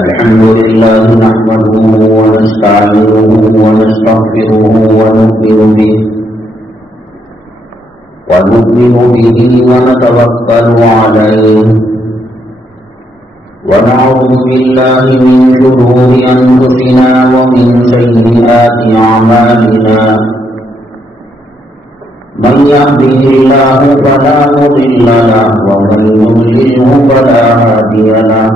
الحمد لله نحمده ونستعينه ونستغفره ونؤمن به ونتوكل عليه ونعوذ بالله من شرور أنفسنا ومن سيئات أعمالنا من يهده الله فلا مضل له ومن يضلله فلا هادي له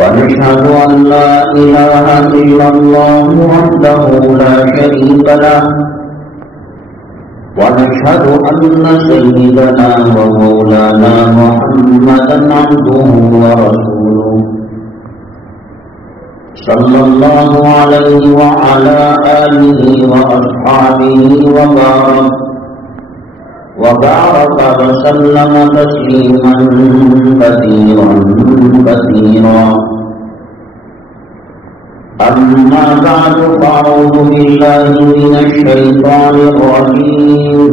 ونشهد أن لا إله إلا الله وحده لا شريك له ونشهد أن سيدنا ومولانا محمدا عبده ورسوله صلى الله عليه وعلى آله وأصحابه وبارك وسلم تسليما كثيرا أما بعد فأعوذ بالله من الشيطان الرجيم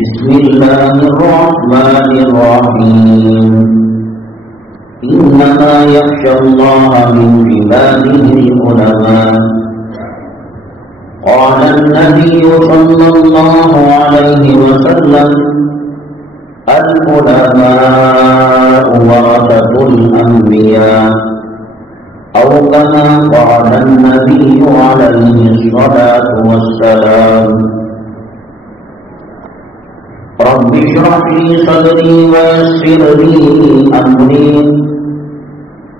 بسم الله الرحمن الرحيم إنما يخشى الله من عباده العلماء قال النبي صلى الله عليه وسلم العلماء ورثة الأنبياء أو كما قال النبي عليه الصلاة والسلام رب اشرح لي صدري ويسر لي أمري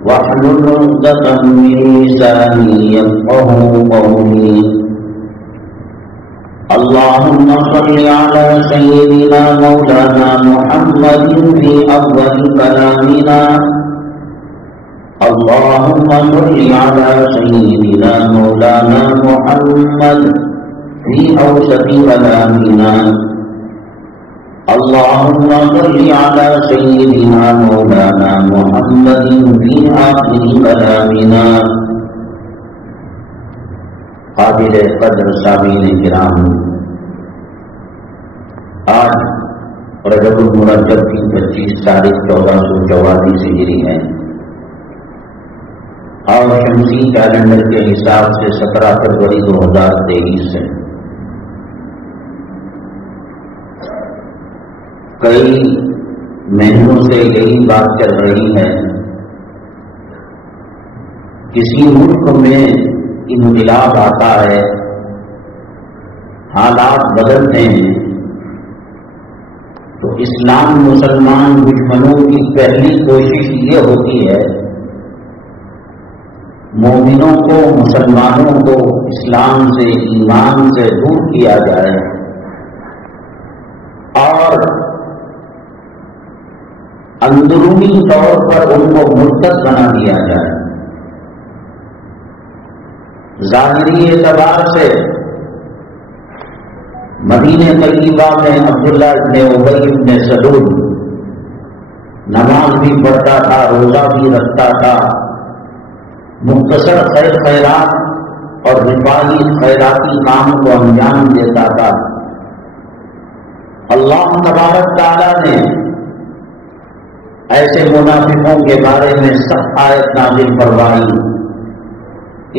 واحلل عقدة من لساني يفقهوا قولي اللهم صل على سيدنا مولانا محمد في أول كلامنا اللهم صل على سيدنا مولانا محمد في أوسط كلامنا اللهم صل على سيدنا مولانا محمد في آخر كلامنا قابل قدر سامعین کرام، آج رجب المرجب کی 25 تاریخ 1444 ہجری ہے اور شمسی کیلنڈر کے حساب سے 17 فروری 2023 ہے۔ کئی مہینوں سے یہی بات چل رہی ہے، کسی ملک میں انقلاب آتا ہے، حالات بدلتے ہیں تو اسلام مسلمان دشمنوں کی پہلی کوشش یہ ہوتی ہے مومنوں کو، مسلمانوں کو اسلام سے، ایمان سے دور کیا جائے اور اندرونی طور پر ان کو مرتد بنا دیا جائے۔ ظاہری اعتبار سے مدینہ طیبہ میں عبداللہ ابن ابی ابن سلول نماز بھی پڑھتا تھا، روزہ بھی رکھتا تھا، مختصر خیر خیرات اور رفاہی خیراتی کام کو انجام دیتا تھا۔ اللہ تبارک تعالیٰ نے ایسے منافقوں کے بارے میں سخت آیت نازل فرمائی،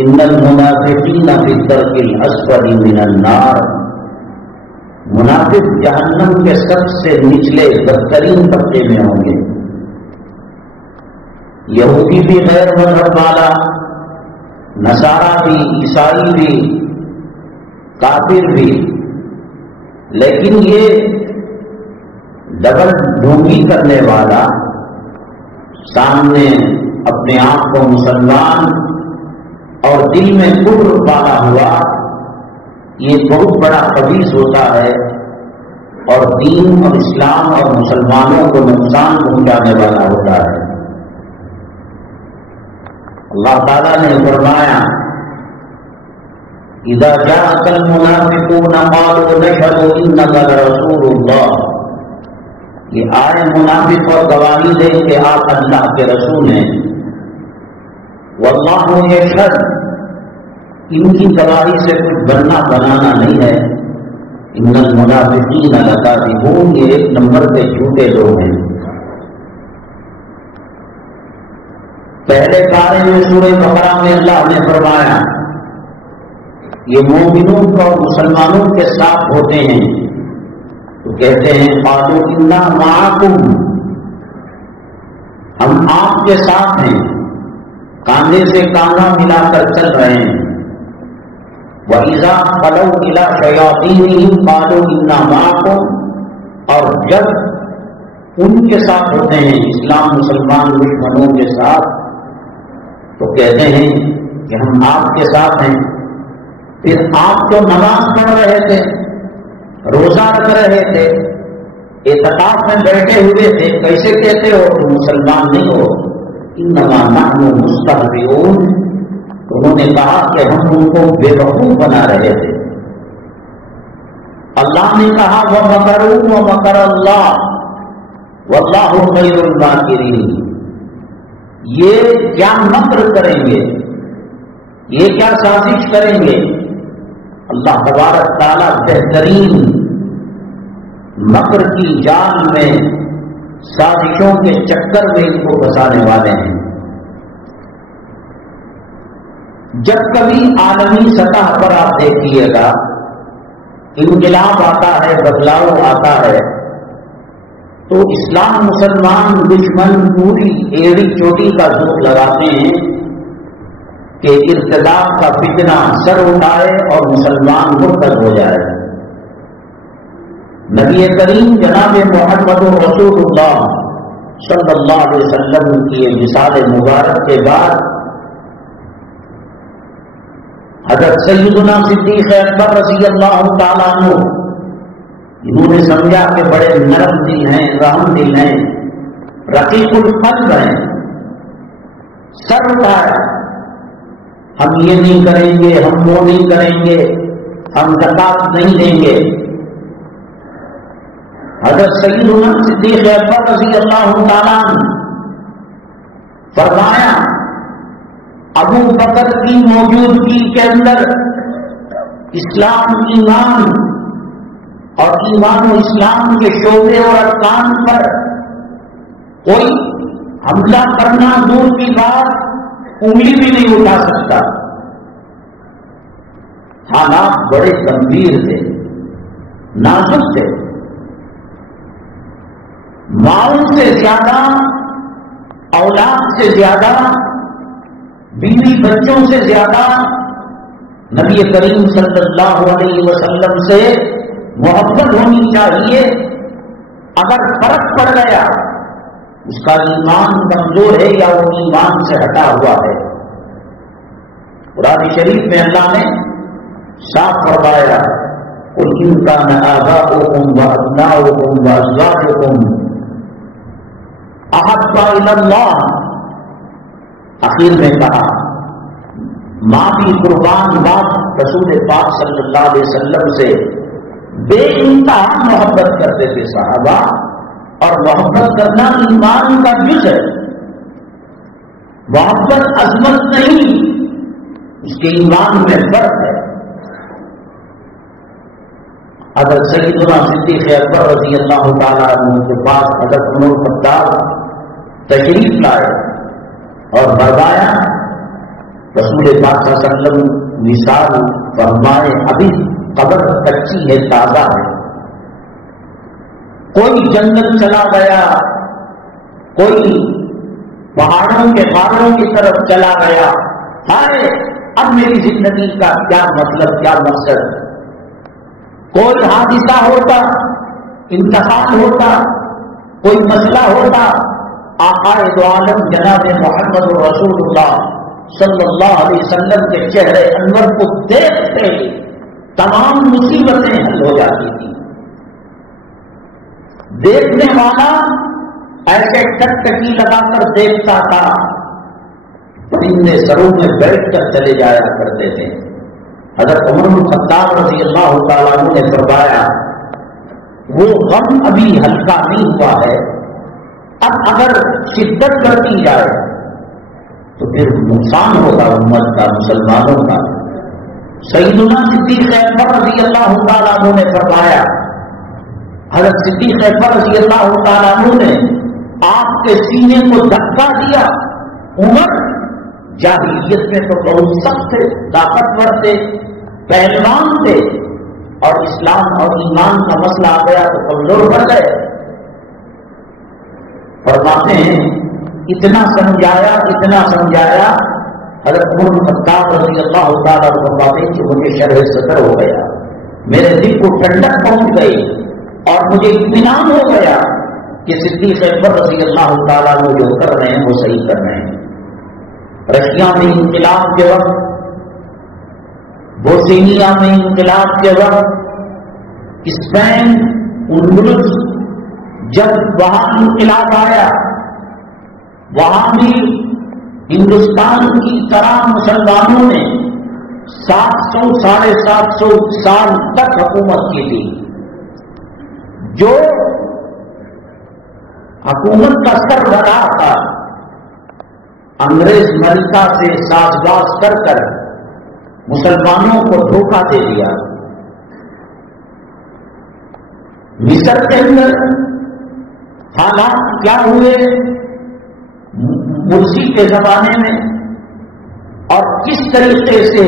ان المنافقین فی الدرک الاسفل من النار، منافق جہنم کے سب سے نچلے بدترین طبقے میں ہوں گے۔ یہودی بھی غیر مذہب والا، نصارہ بھی، عیسائی بھی، کافر بھی، لیکن یہ ڈبل ڈھونگی کرنے والا، سامنے اپنے آپ کو مسلمان اور دل میں کفر والا ہوا، یہ بہت بڑا خبیث ہوتا ہے اور دین اور اسلام اور مسلمانوں کو نقصان پہنچانے والا ہوتا ہے۔ اللہ تعالیٰ نے فرمایا اذا جاءك المنافقون قالوا نشهد انك لرسول الله، یہ آئے منافق اور گواہی دے کہ آپ اللہ کے رسول ہیں۔ واللہ یشہد، ان کی گواہی سے کچھ بننا بنانا نہیں ہے۔ ان المنافقین لکاذبون، یہ ایک نمبر کے جھوٹے لوگ ہیں۔ پہلے پارے میں سورہ بقرہ میں اللہ نے فرمایا یہ مومنوں اور مسلمانوں کے ساتھ ہوتے ہیں تو کہتے ہیں قالوا انا معکم، ہم آپ کے ساتھ ہیں، کاندھے سے کاندھا ملا کر چل رہے ہیں۔ وَإِذَا خَلَوْا إِلَىٰ شَيَاطِينِهِمْ قَالُوا إِنَّا مَعَكُمْ، اور جب ان کے ساتھ ہوتے ہیں اسلام مسلمان دشمنوں کے ساتھ تو کہتے ہیں کہ ہم آپ کے ساتھ ہیں۔ پھر آپ تو نماز پڑھ رہے تھے، روزہ رکھ رہے تھے، اعتکاف میں بیٹھے ہوئے تھے، کیسے کہتے ہو تم مسلمان نہیں ہو؟ انما نحن مستهزئون، انہوں نے کہا کہ ہم ان کو بے وقوف بنا رہے تھے۔ اللہ نے کہا وَمَكَرُوا وَمَكَرَ اللَّهُ وَاللَّهُ خَيْرُ الْمَاكِرِينَ، یہ کیا مکر کریں گے، یہ کیا سازش کریں گے، اللہ تبارک تعالیٰ بہترین مکر کی جال میں سازشوں کے چکر میں ان کو پھنسانے والے ہیں۔ جب کبھی عالمی سطح پر آپ دیکھیے گا انقلاب آتا ہے، بدلاؤ آتا ہے، تو اسلام مسلمان دشمن پوری ایڑی چوٹی کا زور لگاتے ہیں کہ ارتداد کا فتنہ سر اٹھائے اور مسلمان مرتد ہو جائے۔ نبی کریم جناب محمد رسول اللہ صلی اللہ علیہ وسلم کی مثال مبارک کے بعد حضرت سیدنا صدیق اکبر رضی اللہ تعالیٰ عنہ، انہوں نے سمجھا کہ بڑے نرم دل ہیں، رحم دل ہیں، رقیق القلب ہیں، سر اٹھایا، ہم یہ نہیں کریں گے، ہم وہ نہیں کریں گے، ہم زکات نہیں دیں گے۔ حضرت سیدنا صدیق اکبر رضی اللہ تعالیٰ عنہ فرمایا ابو بکر کی موجودگی کے اندر اسلام ایمان اور ایمان و اسلام کے شعبے اور ارکان پر کوئی حملہ کرنا دور کی بات انگلی بھی نہیں اٹھا سکتا۔ حالات بڑے گمبھیر تھے، نازک تھے، ماؤں سے زیادہ، اولاد سے زیادہ، بیوی بچوں سے زیادہ نبی کریم صلی اللہ علیہ وسلم سے محبت ہونی چاہیے۔ اگر فرق پڑ گیا اس کا ایمان کمزور ہے یا وہ ایمان سے ہٹا ہوا ہے۔ قرآن شریف میں اللہ نے صاف فرمایا قُلْ إِنْ كَانَ آبَاؤُكُمْ وَأَبْنَاؤُكُمْ وَأَزْوَاجُكُمْ أَحَبَّ إِلَى اللَّهِ، آخر میں کہا ماں بھی قربان، باپ رسول پاک صلی اللہ علیہ وسلم سے بے انتہا محبت کرتے تھے صحابہ، اور محبت کرنا ایمان کا جز ہے۔ محبت عظمت نہیں، اس کے ایمان میں فرق ہے۔ حضرت سیدنا صدیق اکبر رضی اللہ تعالیٰ عنہ کے پاس حضرت عمر خطاب تشریف لائے اور فرمایا رسول پاک صلی اللہ علیہ وسلم مثال فرمائے ابھی قبر کچی ہے، تازہ ہے، کوئی جنگل چلا گیا، کوئی پہاڑوں کے غاروں کی طرف چلا گیا، ہائے اب میری زندگی کا کیا مطلب، کیا مقصد، کوئی حادثہ ہوتا، انتقال ہوتا، کوئی مسئلہ ہوتا، آقا دو عالم جناب محمد رسول اللہ صلی اللہ علیہ وسلم کے چہرے انور کو دیکھتے ہی تمام مصیبتیں حل ہو جاتی تھی۔ دیکھنے والا ایسے ٹکٹکی لگا کر دیکھتا تھا، پرندے سروں میں بیٹھ کر چلے جایا کرتے تھے۔ حضرت عمر بن خطاب رضی اللہ تعالیٰ عنہ نے فرمایا وہ غم ابھی ہلکا نہیں ہوا ہے، اب اگر شدت کرتی جائے تو پھر نقصان ہوگا امت کا، مسلمانوں کا۔ سیدنا صدیق اکبر رضی اللہ تعالیٰ عنہ نے فرمایا، حضرت صدیق اکبر رضی اللہ تعالیٰ عنہ نے آپ کے سینے کو دھکا دیا عمر جاہلیت میں تو بہت سخت تھے، طاقتور تھے، پہلوان تھے، اور اسلام اور ایمان کا مسئلہ آ گیا تو کمزور پڑ گئے۔ فرماتے ہیں اتنا سمجھایا حضرت عمر بن خطاب رضی اللہ تعالیٰ عنہ فرماتے ہیں کہ مجھے شرح صدر ہو گیا، میرے دل کو ٹھنڈک پہنچ گئی اور مجھے اطمینان ہو گیا کہ صدیق اکبر رضی اللہ تعالیٰ عنہ جو کر رہے ہیں وہ صحیح کر رہے ہیں۔ رشیا میں انقلاب کے وقت، بوسنیا میں انقلاب کے وقت، اسپین، اندلس، جب وہاں انقلاب آیا، وہاں بھی ہندوستان کی طرح مسلمانوں نے 700-750 سال تک حکومت کی تھی۔ جو حکومت کا سربراہ تھا انگریز ملکہ سے سازگاز کر کر مسلمانوں کو دھوکہ دے دیا۔ مصر کے اندر حالات کیا ہوئے مرسی کے زمانے میں، اور کس طریقے سے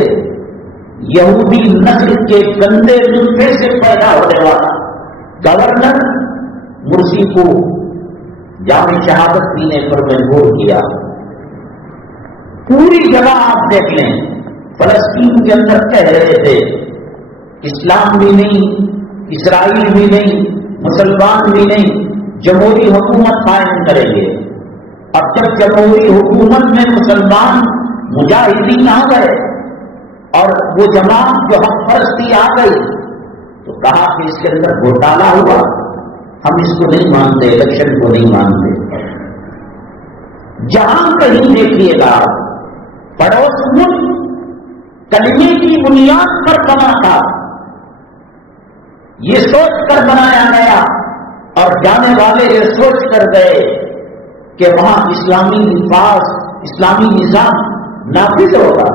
یہودی نسل کے گندے نطفے سے پیدا ہونے والا گورنر مرسی کو جامع شہادت پینے پر مجبور کیا۔ پوری جگہ آپ دیکھ لیں، فلسطین کے اندر کہہ رہے تھے اسلام بھی نہیں، اسرائیل بھی نہیں، مسلمان بھی نہیں، جمہوری حکومت قائم کریں گے۔ اب جب جمہوری حکومت میں مسلمان مجاہدین آ گئے اور وہ جماعت جو حق پرستی آ گئی تو کہا کہ اس کے اندر گھوٹالا ہوا، ہم اس کو نہیں مانتے، الیکشن کو نہیں مانتے۔ جہاں کہیں دیکھیے گا پڑوس ملک کلمے کی بنیاد پر بنا تھا، یہ سوچ کر بنایا گیا اور جانے والے یہ سوچ کر گئے کہ وہاں اسلامی نفاذ، اسلامی نظام نافذ ہوگا،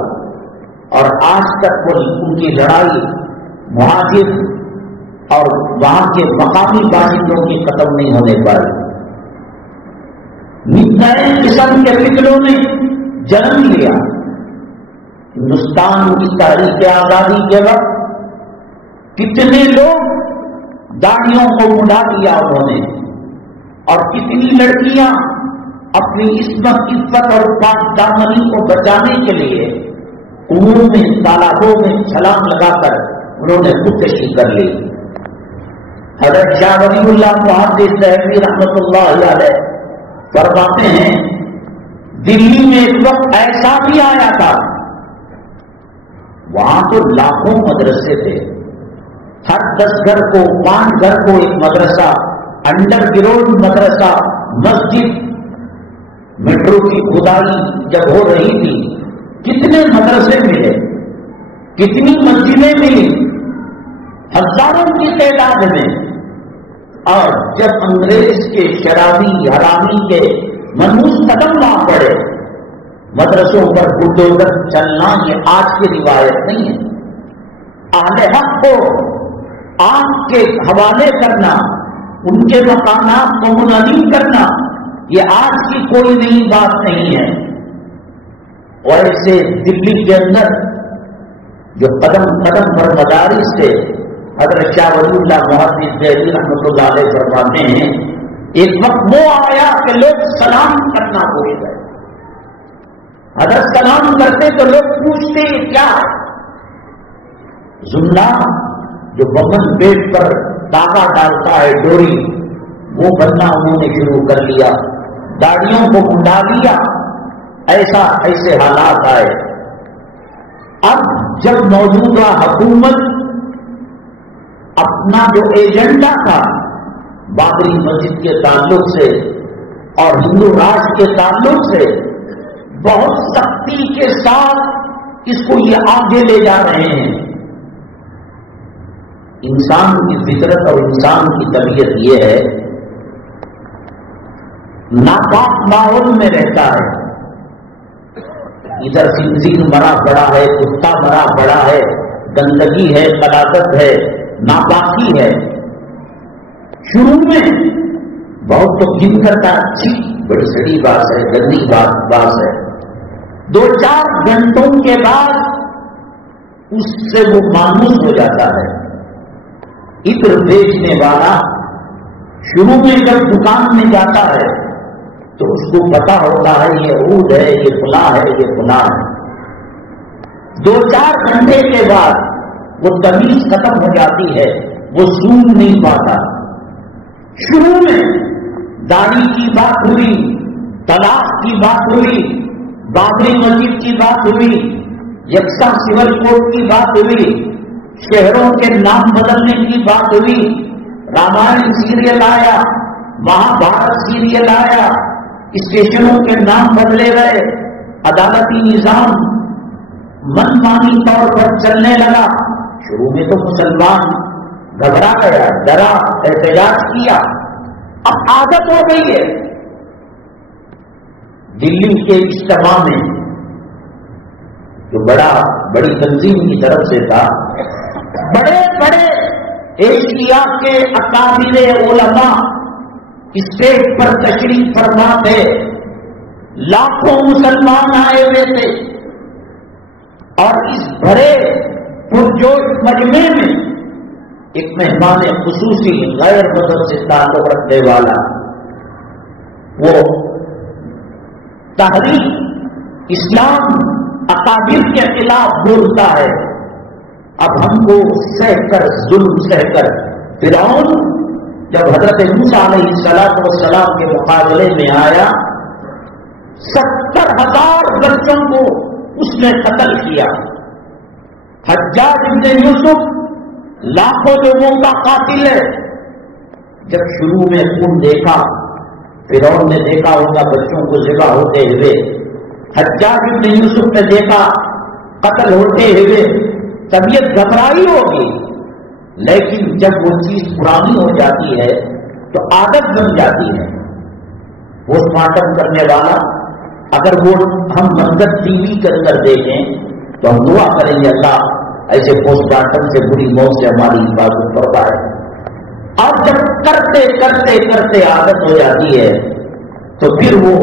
اور آج تک وہ ان کی لڑائی مہاجر اور وہاں کے مقامی باشندوں کی ختم نہیں ہونے پر نئے قسم کے فکروں نے جنم لیا۔ ہندوستان کی تاریخ آزادی کے وقت کتنے لوگ داڑھیوں کو مڈا دیا انہوں نے، اور کتنی لڑکیاں اپنی عصمت، عفت اور پاک دامنی کو بچانے کے لیے کنووں میں، تالابوں میں چھلانگ لگا کر انہوں نے خودکشی کر لی۔ حضرت شاہ ولی اللہ محدث دہلوی رحمۃ اللہ علیہ فرماتے ہیں دلی میں ایک وقت ایسا بھی آیا تھا، وہاں تو لاکھوں مدرسے تھے، ہر 10 گھر کو 5 گھر کو ایک مدرسہ، انڈر گراؤنڈ مدرسہ، مسجد، میٹرو کی کھدائی جب ہو رہی تھی کتنے مدرسے ملے، کتنی مسجدیں ملی، ہزاروں کی تعداد میں۔ اور جب انگریز کے شرابی حرامی کے منحوس قدم نہ پڑے، مدرسوں پر بلڈوزر چلنا یہ آج کی روایت نہیں ہے۔ اہل حق کو آنکھ کے حوالے کرنا، ان کے مکانات کو منہدم کرنا، یہ آج کی کوئی نئی بات نہیں ہے۔ اور ایسے دلی کے اندر جو قدم قدم پر مدارس سے حضرت شاہ ولی اللہ محدث دہلوی رحمۃ اللہ علیہ فرماتے ہیں ایک وقت وہ آیا کہ لوگ سلام کرنا بھول گئے۔ اگر سلام کرتے تو لوگ پوچھتے کیا؟ زندہ جو بمن پیٹ پر داغا ڈالتا ہے ڈوری، وہ بننا انہوں نے شروع کر لیا، داڑھیوں کو منڈا لیا، ایسے حالات آئے۔ اب جب موجودہ حکومت اپنا جو ایجنڈا تھا بابری مسجد کے تعلق سے اور ہندو راج کے تعلق سے بہت سختی کے ساتھ اس کو یہ آگے لے جا رہے ہیں۔ انسان کی فطرت اور انسان کی طبیعت یہ ہے، ناپاک ماحول میں رہتا ہے، ادھر خنزیر مرا پڑا ہے، کتا مرا پڑا ہے، گندگی ہے، قلاقت ہے، ناپاکی ہے۔ شروع میں بہت تو گن کرتا، بڑی سڑی بات ہے، گندی بات ہے۔ 2-4 گھنٹوں کے بعد اس سے وہ مانوس ہو جاتا ہے۔ عطر بیچنے والا شروع میں جب دکان میں جاتا ہے تو اس کو پتا ہوتا ہے یہ عود ہے، یہ فلاں ہے، یہ فلاں ہے۔ 2-4 گھنٹے کے بعد وہ تمیز ختم ہو جاتی ہے، وہ سونگ نہیں پاتا۔ شروع میں داڑھی کی بات ہوئی، طلاق کی بات ہوئی، بابری مسجد کی بات ہوئی، یکساں سول کوڈ کی بات ہوئی، شہروں کے نام بدلنے کی بات ہوئی، رامائن سیریل آیا، مہابھارت سیریل آیا، اسٹیشنوں کے نام بدلے گئے، عدالتی نظام منمانی طور پر چلنے لگا۔ شروع میں تو مسلمان گھبرا گیا، ڈرا، احتجاج کیا، اب عادت ہو گئی ہے۔ دلی کے اجتماع میں جو بڑی تنظیم کی طرف سے تھا، بڑے بڑے ایشیا کے اکابر علماء اسٹیج پر تشریف فرما تھے، لاکھوں مسلمان آئے ہوئے تھے، اور اس بڑے پرجوش مجمع میں ایک مہمان خصوصی غیر مذہب سے تعلق رکھنے والا وہ تحریک اسلام اکابر کے خلاف بولتا ہے۔ اب ہم کو سہ کر ظلم سہ کر فرعون جب حضرت موسیٰ علیہ السلام کے مقابلے میں آیا، 70,000 بچوں کو اس نے قتل کیا۔ حجاج ابن یوسف لاکھوں لوگوں کا قاتل ہے۔ جب شروع میں خون دیکھا، فرعون نے دیکھا ہوگا بچوں کو ذبح ہوتے ہوئے، حجاج ابن یوسف نے دیکھا قتل ہوتے ہوئے، طبیعت گھبرائی ہوگی، لیکن جب وہ چیز پرانی ہو جاتی ہے تو عادت بن جاتی ہے۔ پوسٹ مارٹم کرنے والا اگر وہ ہم منظر ٹی وی کے اندر دیکھیں تو ہم دعا کریں گے اللہ ایسے پوسٹ مارٹم سے بری موت سے ہماری حفاظت فرمائے۔ اور جب کرتے کرتے کرتے عادت ہو جاتی ہے تو پھر وہ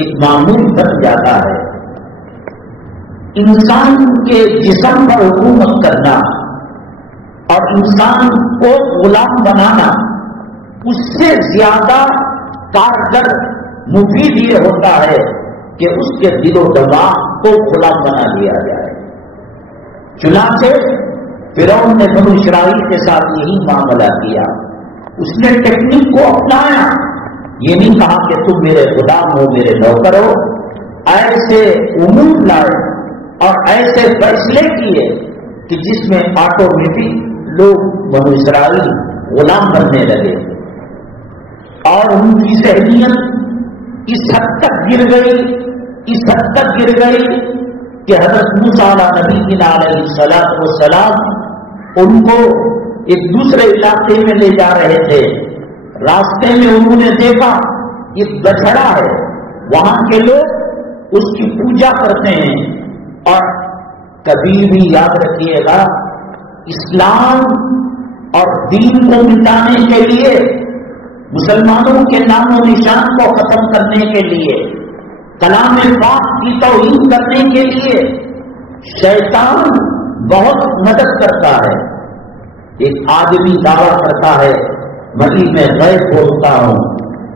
ایک معمول بن جاتا ہے۔ انسان کے جسم پر حکومت کرنا اور انسان کو غلام بنانا اس سے زیادہ کارگر مفید یہ ہوتا ہے کہ اس کے دل و دماغ کو غلام بنا لیا جائے۔ چنانچہ فرعون نے بنو اسرائیل کے ساتھ یہی معاملہ کیا۔ اس نے ٹیکنیک کو اپنایا، یہ نہیں کہا کہ تم میرے غلام ہو، میرے نوکر ہو، ایسے امور لائے اور ایسے فیصلے کیے کہ جس میں آٹومیٹک لوگ بنو اسرائیل غلام بننے لگے، اور ان کی ذہنیت اس حد تک گر گئی کہ حضرت موسیٰ نبی علیہ السلام ان کو ایک دوسرے علاقے میں لے جا رہے تھے۔ راستے میں انہوں نے دیکھا ایک بچڑا ہے، وہاں کے لوگ اس کی پوجا کرتے ہیں۔ اور کبھی بھی یاد رکھیے گا، اسلام اور دین کو مٹانے کے لیے، مسلمانوں کے نام و نشان کو ختم کرنے کے لیے، کلام پاک کی توہین کرنے کے لیے شیطان بہت مدد کرتا ہے۔ ایک آدمی دعویٰ کرتا ہے میں غیب بولتا ہوں،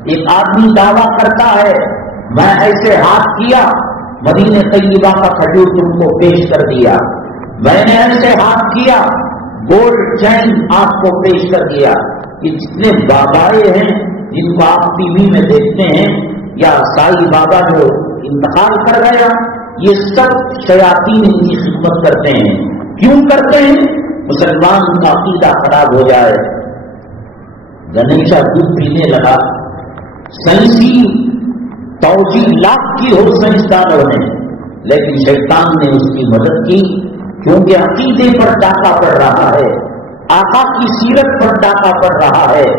ایک آدمی دعویٰ کرتا ہے میں ایسے ہاتھ کیا مدینہ طیبہ کا کھجور تم کو پیش کر دیا، میں نے ایسے ہاتھ کیا گولڈ چین آپ کو پیش کر دیا۔ یہ جتنے بابائے ہیں جن کو آپ ٹی وی میں دیکھتے ہیں، یا سائی بابا جو انتقال کر گیا، یہ سب شیاطین ان کی خدمت کرتے ہیں۔ کیوں کرتے ہیں؟ مسلمان کا عقیدہ خراب ہو جائے۔ گنیشا دودھ پینے لگا، سائنسی توجہ لاکھ کی ہو سائنسدانوں نے، لیکن شیطان نے اس کی مدد کی، کیونکہ عقیدے پر ڈاکہ پڑ رہا ہے، آقا کی سیرت پر ڈاکہ پڑ رہا ہے،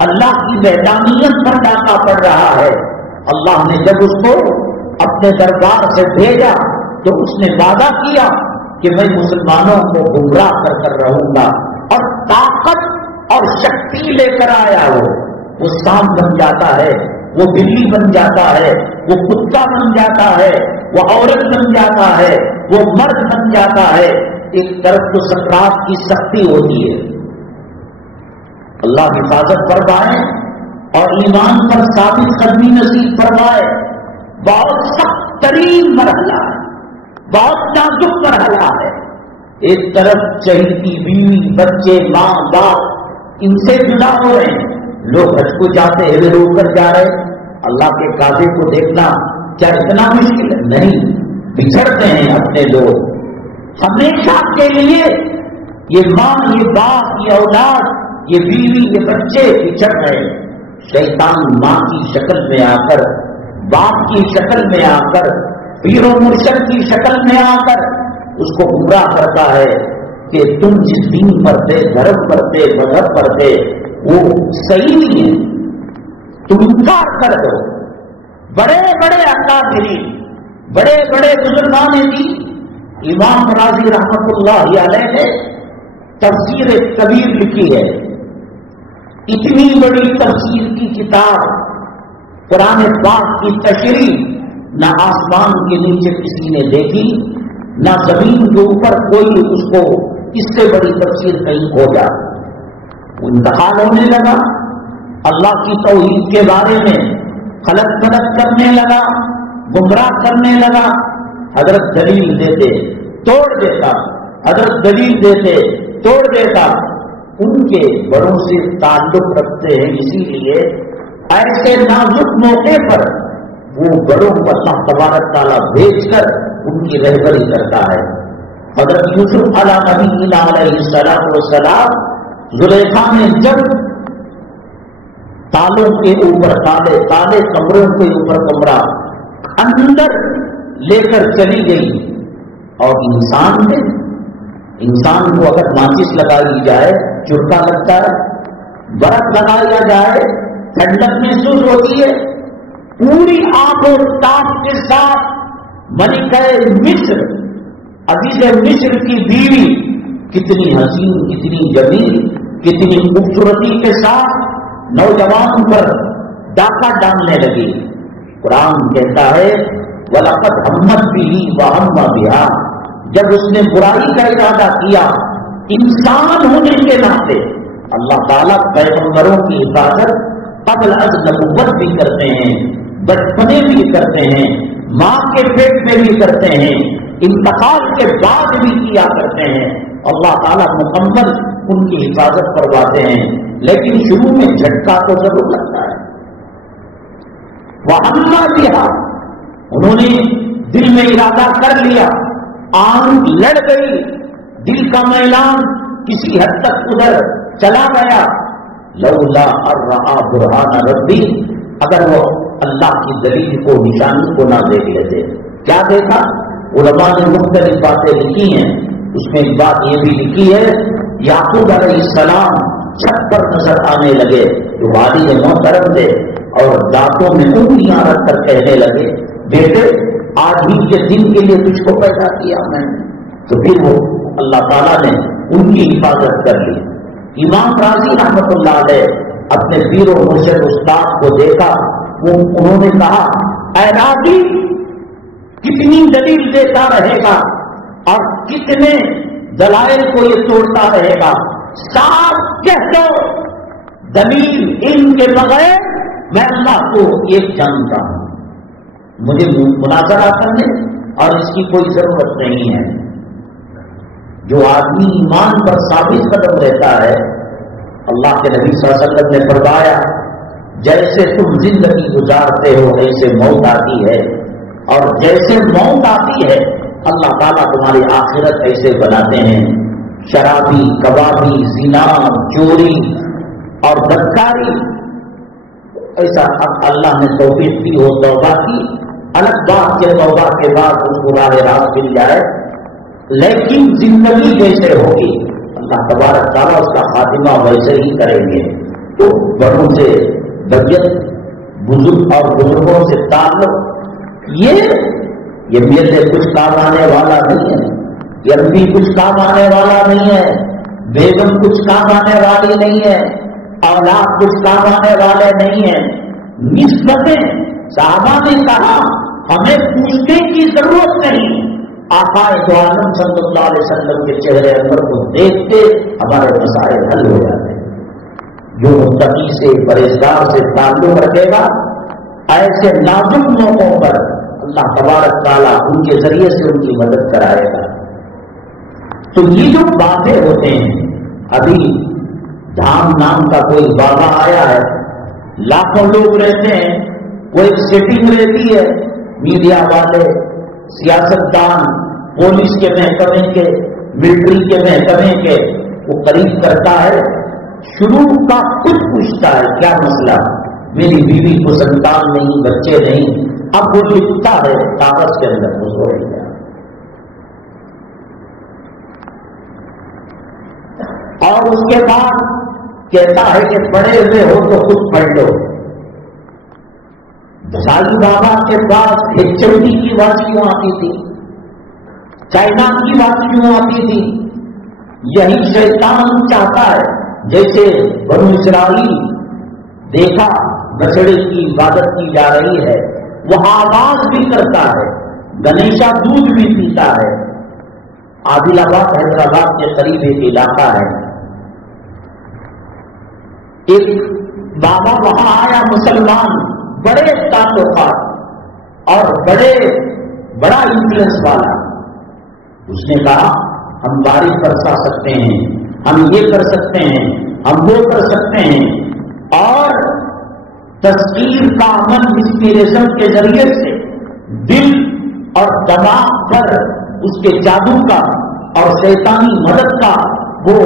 اللہ کی وحدانیت پر ڈاکہ پڑ رہا ہے۔ اللہ نے جب اس کو اپنے دربار سے بھیجا تو اس نے وعدہ کیا کہ میں مسلمانوں کو گمراہ کر رہوں گا، اور طاقت اور شکتی لے کر آیا وہ سام بن جاتا ہے، وہ بلی بن جاتا ہے، وہ کتا بن جاتا ہے، وہ عورت بن جاتا ہے، وہ مرد بن جاتا ہے۔ ایک طرف تو سکرات کی سختی ہوتی ہے، اللہ حفاظت فرمائے اور ایمان پر ثابت قدمی نصیب فرمائے۔ بہت سخت ترین مرحلہ ہے، بہت نازک مرحلہ ہے۔ ایک طرف چہیتی بیوی، بچے، ماں باپ، ان سے جدا ہو رہے ہیں، لوگ حج کو جاتے ہوئے رو کر جا رہے۔ اللہ کے کعبے کو دیکھنا کیا اتنا مشکل ہے؟ نہیں، بچھڑتے ہیں اپنے لوگ ہمیشہ کے لیے۔ یہ ماں، یہ باپ، یہ اولاد، یہ بیوی، یہ بچے بچھڑ رہے ہیں۔ شیطان ماں کی شکل میں آ کر، باپ کی شکل میں آ کر، پیر و مرشد کی شکل میں آ کر اس کو گمراہ کرتا ہے کہ تم جس دین پر تھے، دھرم پر تھے، مذہب پر تھے، وہ صحیح نہیں ہے، تم انکار کر دو۔ بڑے بڑے اکابرین، بڑے بڑے بزرگان دین، امام رازی رحمت اللہ علیہ نے تفسیر کبیر لکھی ہے۔ اتنی بڑی تفسیر کی کتاب، قرآن پاک کی تشریح نہ آسمان کے نیچے کسی نے دیکھی، نہ زمین کے اوپر کوئی اس کو اس سے بڑی تفسیر کہیں کھوجا۔ انتقال ہونے لگا، اللہ کی توحید کے بارے میں غلط غلط کرنے لگا، گمراہ کرنے لگا۔ حضرت دلیل دیتے توڑ دیتا، حضرت دلیل دیتے توڑ دیتا۔ ان کے بڑوں سے تعلق رکھتے ہیں، اسی لیے ایسے نازک موقع پر وہ بڑوں کو اللہ تبارک تعالیٰ بھیج کر ان کی رہبری کرتا ہے۔ حضرت یوسف علیہ نبی علیہ السلام زلیخا نے جب تالوں کے اوپر تالے، تالے کمروں کے اوپر کمرہ اندر لے کر چلی گئی، اور انسان کو اگر ماچس لگائی جائے چرکا لگتا ہے، برف لگایا جائے ٹھنڈک محسوس ہوتی ہے۔ پوری آب و تاب کے ساتھ ملکہ مصر، عزیز مصر کی بیوی کتنی حسین، کتنی جمیل، کتنی خوبصورتی کے ساتھ نوجوان پر ڈاکہ ڈالنے لگی۔ قرآن کہتا ہے وَلَقَدْ هَمَّتْ بِهِ وَهَمَّ بِهَا، جب اس نے برائی کا ارادہ کیا، انسان ہونے کے ناطے اللہ تعالیٰ پیغمبروں کی حفاظت قبل از نبوت بھی کرتے ہیں، بچپنے بھی کرتے ہیں، ماں کے پیٹ میں بھی کرتے ہیں، انتقال کے بعد بھی کیا کرتے ہیں۔ اللہ تعالیٰ مکمل ان کی حفاظت کرواتے ہیں، لیکن شروع میں جھٹکا تو ضرور لگتا ہے۔ وَأَمَّا بِهَا، انہوں نے دل میں ارادہ کر لیا، آنکھ لڑ گئی، دل کا میلان کسی حد تک ادھر چلا گیا۔ لولا الرعا برہان ربی، اگر وہ اللہ کی دلیل کو، نشانی کو نہ دیکھ لیتے۔ کیا دیکھا؟ علماء نے مختلف باتیں لکھی ہیں، اس میں ایک بات یہ بھی لکھی ہے یعقوب علیہ السلام چھت پر نظر آنے لگے، جو والد محترم تھے، اور دانتوں میں انگلیاں رکھ کر کہنے لگے بیٹے آج ہی کے دن کے لیے تجھ کو پیدا کیا میں نے۔ تو پھر وہ اللہ تعالیٰ نے ان کی حفاظت کر لی۔ امام رازی رحمت اللہ علیہ اپنے پیر و مرشد استاد کو دیکھا، انہوں نے کہا اے راضی کتنی دلیل دیتا رہے گا اور کتنے دلائل کو یہ توڑتا رہے گا، صاف کہہ دو دلیل ان کے بغیر میں اللہ کو ایک جانتا ہوں، مجھے مناظرہ کرنے اور اس کی کوئی ضرورت نہیں ہے۔ جو آدمی ایمان پر ثابت قدم رہتا ہے، اللہ کے نبی صلی اللہ علیہ وسلم نے فرمایا جیسے تم زندگی گزارتے ہو ایسے موت آتی ہے، اور جیسے موت آتی ہے اللہ تعالیٰ تمہاری آخرت ایسے بناتے ہیں۔ شرابی، کبابی، زنا، چوری اور بدکاری، ایسا اب اللہ نے توفیق دی ہو توبہ کی، الگ بات کے توبہ کے بعد اس کو راہ راست مل جائے، لیکن زندگی جیسے ہوگی اللہ تبارک تعالیٰ اس کا خاتمہ ویسے ہی کریں گے۔ تو بڑوں سے بچت، بزرگ اور بزرگوں سے تعلق، یہ میرے سے کچھ کام آنے والا نہیں ہے، یہ بھی کچھ کام آنے والا نہیں ہے، بیگم کچھ کام آنے والی نہیں ہے، اولاد کچھ کام آنے والے نہیں ہیں، نسبتیں صحابہ نے کہا ہمیں پوچھنے کی ضرورت نہیں، آقا دو عالم صلی اللہ علیہ وسلم کے چہرے انور کو دیکھتے ہمارے مسائل حل ہو جاتے ہیں۔ جو متقی سے پرہیزگار سے تعلق رکھے گا ایسے نازک موقعوں پر اللہ تبارک تعالیٰ ان کے ذریعے سے ان کی مدد کرائے گا۔ تو یہ جو باتیں ہوتے ہیں، ابھی دھام نام کا کوئی بابا آیا ہے، لاکھوں لوگ رہتے ہیں، وہ ایک سیٹنگ رہتی ہے، میڈیا والے، سیاستدان، پولیس کے محکمے کے، ملٹری کے محکمے کے، وہ قریب کرتا ہے، شروع کا کچھ پوچھتا ہے کیا مسئلہ، میری بیوی کو سنتان نہیں، بچے نہیں، اب وہ لکھتا ہے کاغذ کے اندر وہ ہو گیا، اور اس کے بعد کہتا ہے کہ پڑھے ہوئے ہو تو خود پڑھ لو۔ سائی بابا کے پاس ایک چوٹی کی بات کیوں آتی تھی، چائنا کی بات کیوں آتی تھی؟ یہی شیطان چاہتا ہے، جیسے بنو اسرائیل دیکھا بچڑے کی عبادت کی جا رہی ہے، وہاں آواز بھی کرتا ہے، گنیشا دودھ بھی پیتا ہے۔ عادل آباد حیدرآباد کے قریب ایک علاقہ ہے، ایک بابا وہاں آیا مسلمان، بڑے تعلقات اور بڑا انفلوئنس والا، اس نے کہا ہم بارش برسا سکتے ہیں، ہم یہ کر سکتے ہیں، ہم وہ کر سکتے ہیں، اور تذکیر کا عمل انسپیریشن کے ذریعے سے دل اور دماغ پر اس کے جادو کا اور شیطانی مدد کا وہ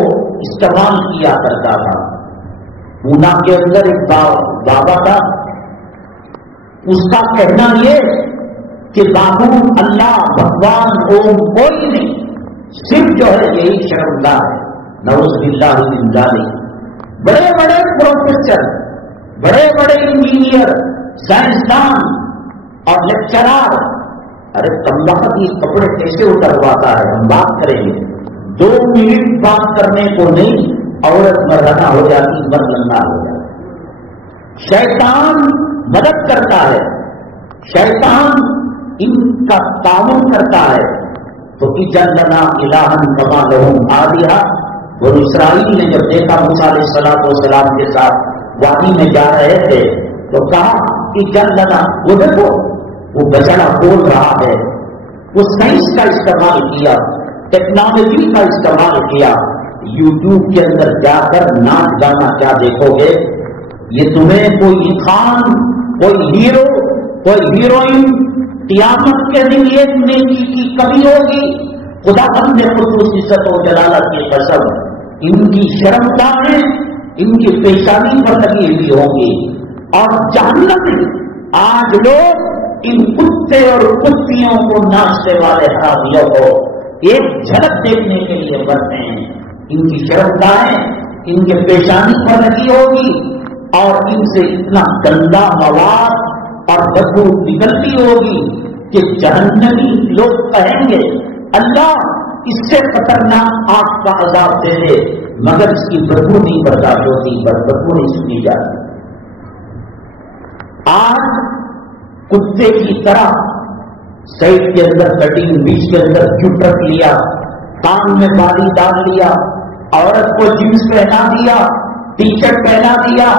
استعمال کیا کرتا تھا۔ پونا کے اندر ایک بابا تھا، اس کا کہنا یہ کہ بابو اللہ بھگوان اوم کوئی نہیں، صرف جو ہے یہی شرمگاہ ہے، نعوذ باللہ من ذالک۔ بڑے بڑے پروفیسر، بڑے بڑے انجینئر، سائنسدان اور لیکچرار، ارے تمباکو یہ کپڑے کیسے اترواتا ہے، ہم بات کریں گے، 2 منٹ بات کرنے کو نہیں، عورت مردانہ ہو جاتی، مرد ننگا ہو جاتی۔ شیطان مدد کرتا ہے، شیطان ان کا تعاون کرتا ہے۔ تو اجعلنا الہا کما لہم آلہہ، بنو اسرائیل نے جب دیکھا موسیٰ علیہ السلام کے ساتھ وادی میں جا رہے تھے تو کہا اجعلنا، وہ دیکھو وہ بچڑا بول رہا ہے، وہ سائنس کا استعمال کیا، ٹیکنالوجی کا استعمال کیا۔ یوٹیوب کے اندر جا کر ناچ گانا کیا دیکھو گے، یہ تمہیں کوئی انسان، کوئی ہیرو، کوئی ہیروئن، قیامت کے دن ایک نیکی کی کمی ہوگی، خدا ہم نے خصوص عزت و جلالت کی قسم ان کی شرمگاہیں ان کی پیشانی پر لگی ہوئی ہوں گی، اور جہنم میں آج لوگ ان کتے اور کتیوں کو ناچنے والے حرامیوں کو ایک جھلک دیکھنے کے لیے بڑھتے ہیں۔ ان کی شرمگاہیں ان کے پیشانی پر لگی ہوگی، اور ان سے اتنا گندا مواد اور بدبو نکلتی ہوگی کہ جہنمی لوگ کہیں گے اللہ اس سے خطرناک آگ کا عذاب دے دے، مگر اس کی بدبو نہیں برداشت ہوتی، بدبو نہیں سنی جاتی۔ آج کتے کی طرح سائڈ کے اندر کٹنگ، بیچ کے اندر کیوب رکھ لیا، کان میں بالی ڈال لیا، عورت کو جینس پہنا دیا، ٹی شرٹ پہنا دیا،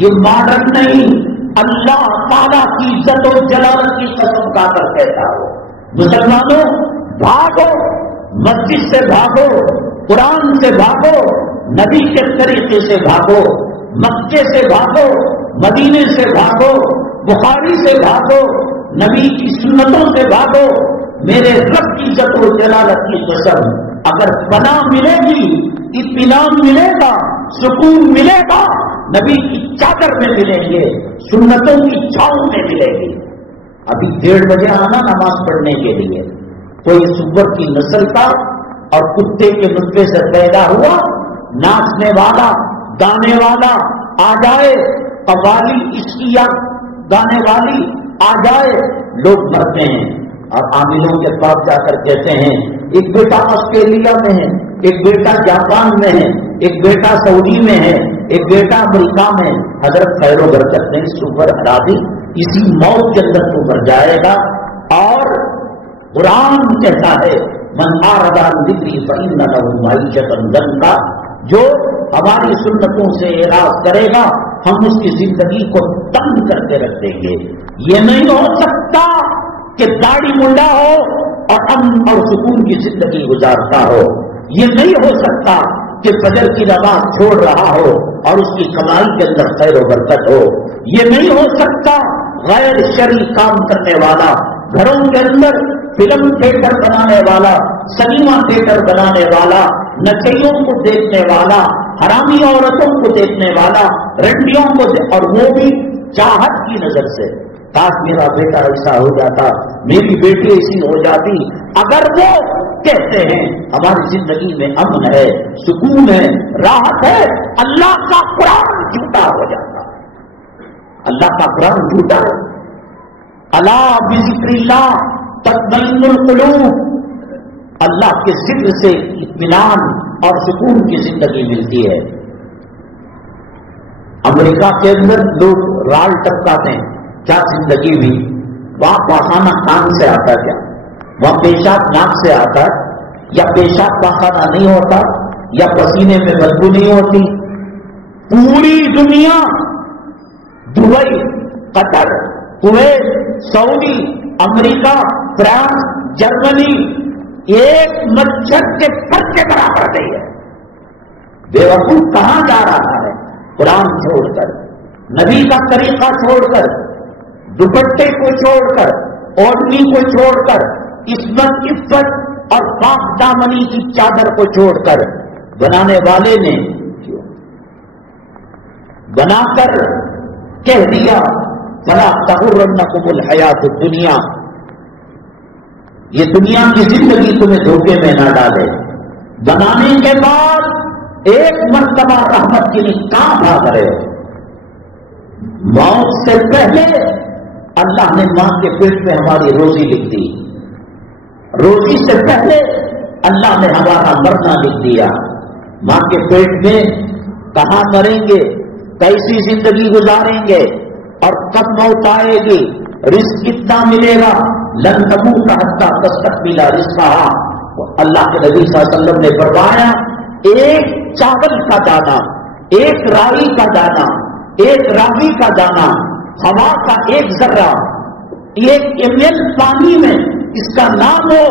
یہ ماڈرن نہیں، اللہ تعالیٰ کی عزت و جلالت کی قسم کھا کر کہتا ہو، مسلمانوں بھاگو، مسجد سے بھاگو، قرآن سے بھاگو، نبی کے طریقے سے بھاگو، مکے سے بھاگو، مدینے سے بھاگو، بخاری سے بھاگو، نبی کی سنتوں سے بھاگو۔ میرے رب کی عزت و جلالت کی قسم، اگر پناہ ملے گی، اطمینان ملے گا، سکون ملے گا، نبی کی چادر میں ملیں گے، سنتوں کی چھاؤں میں ملے گی۔ ابھی 1:30 بجے آنا نماز پڑھنے کے لیے، تو یہ سور کی نسل کا اور کتے کے نطفے سے پیدا ہوا ناچنے والا، گانے والا آ جائے، قوالی عشقیہ گانے والی آ جائے، لوگ مرتے ہیں۔ اور عاملوں کے پاس جا کر کہتے ہیں ایک بیٹا آسٹریلیا میں ہے، ایک بیٹا جاپان میں ہے، ایک بیٹا سعودی میں ہے، ایک بیٹا امریکہ میں حضرت خیر و برکت نے سوپر ہرا دی، اسی موت کے اندر تو مر جائے گا۔ اور قرآن کہتا ہے من اعرض عن ذکری فإن له معیشۃ ضنکا، جو ہماری سنتوں سے اعراض کرے گا ہم اس کی زندگی کو تنگ کر کے رکھ دیں گے۔ یہ نہیں ہو سکتا کہ داڑھی منڈا ہو اور امن اور سکون کی زندگی گزارتا ہو، یہ نہیں ہو سکتا کہ فجر کی نماز چھوڑ رہا ہو اور اس کی کمائی کے اندر خیر و برکت ہو، یہ نہیں ہو سکتا غیر شرعی کام کرنے والا، گھروں کے اندر فلم تھیٹر بنانے والا، سنیما تھیٹر بنانے والا، نچیوں کو دیکھنے والا، حرامی عورتوں کو دیکھنے والا، رنڈیوں کو اور وہ بھی چاہت کی نظر سے، کاش میرا بیٹا ایسا ہو جاتا، میری بیٹی ایسی ہو جاتی۔ اگر وہ کہتے ہیں ہماری زندگی میں امن ہے، سکون ہے، راحت ہے، اللہ کا قرآن جھوٹا ہو جاتا، اللہ کا قرآن جھوٹا ہے۔ الا بذکر اللہ تطمئن القلوب، اللہ کے ذکر سے اطمینان اور سکون کی زندگی ملتی ہے۔ امریکہ کے اندر لوگ رال ٹپکاتے ہیں، کیا زندگی بھی، وہاں پاخانہ کان سے آتا ہے کیا؟ وہاں پیشاب ناک سے آتا ہے یا پیشاب پاخانہ نہیں ہوتا یا پسینے میں بدبو نہیں ہوتی؟ پوری دنیا، دبئی، قطر، کویت، سعودی، امریکہ، فرانس، جرمنی ایک مچھر کے پر کے برابر نہیں ہے۔ بے وقوف کہاں جا رہا ہے؟ قرآن چھوڑ کر، نبی کا طریقہ چھوڑ کر، دوپٹے کو چھوڑ کر، اوڑھنی کو چھوڑ کر، عصمت، عفت اور پاک دامنی کی چادر کو چھوڑ کر، بنانے والے نے بنا کر کہہ دیا فلا تغرنکم الحیات الدنیا، یہ دنیا کی زندگی تمہیں دھوکے میں نہ ڈالے۔ بنانے کے بعد ایک مرتبہ رحمت کے لیے کہاں بھاگ رہے ہو؟ موت سے پہلے اللہ نے ماں کے پیٹ میں ہماری روزی لکھ دی، روزی سے پہلے اللہ نے ہمارا مرنا لکھ دیا۔ ماں کے پیٹ میں کہاں مریں گے، کیسی زندگی گزاریں گے اور کب موت آئے گی، رزق کتنا ملے گا، لن تموت حتی تستکمل رزقھا۔ اللہ کے نبی صلی اللہ علیہ وسلم نے فرمایا ایک چاول کا دانہ، ایک رائی کا دانہ، ایک راگی کا دانہ، ہوا کا ایک ذرہ، 1 ml پانی میں اس کا نام ہو،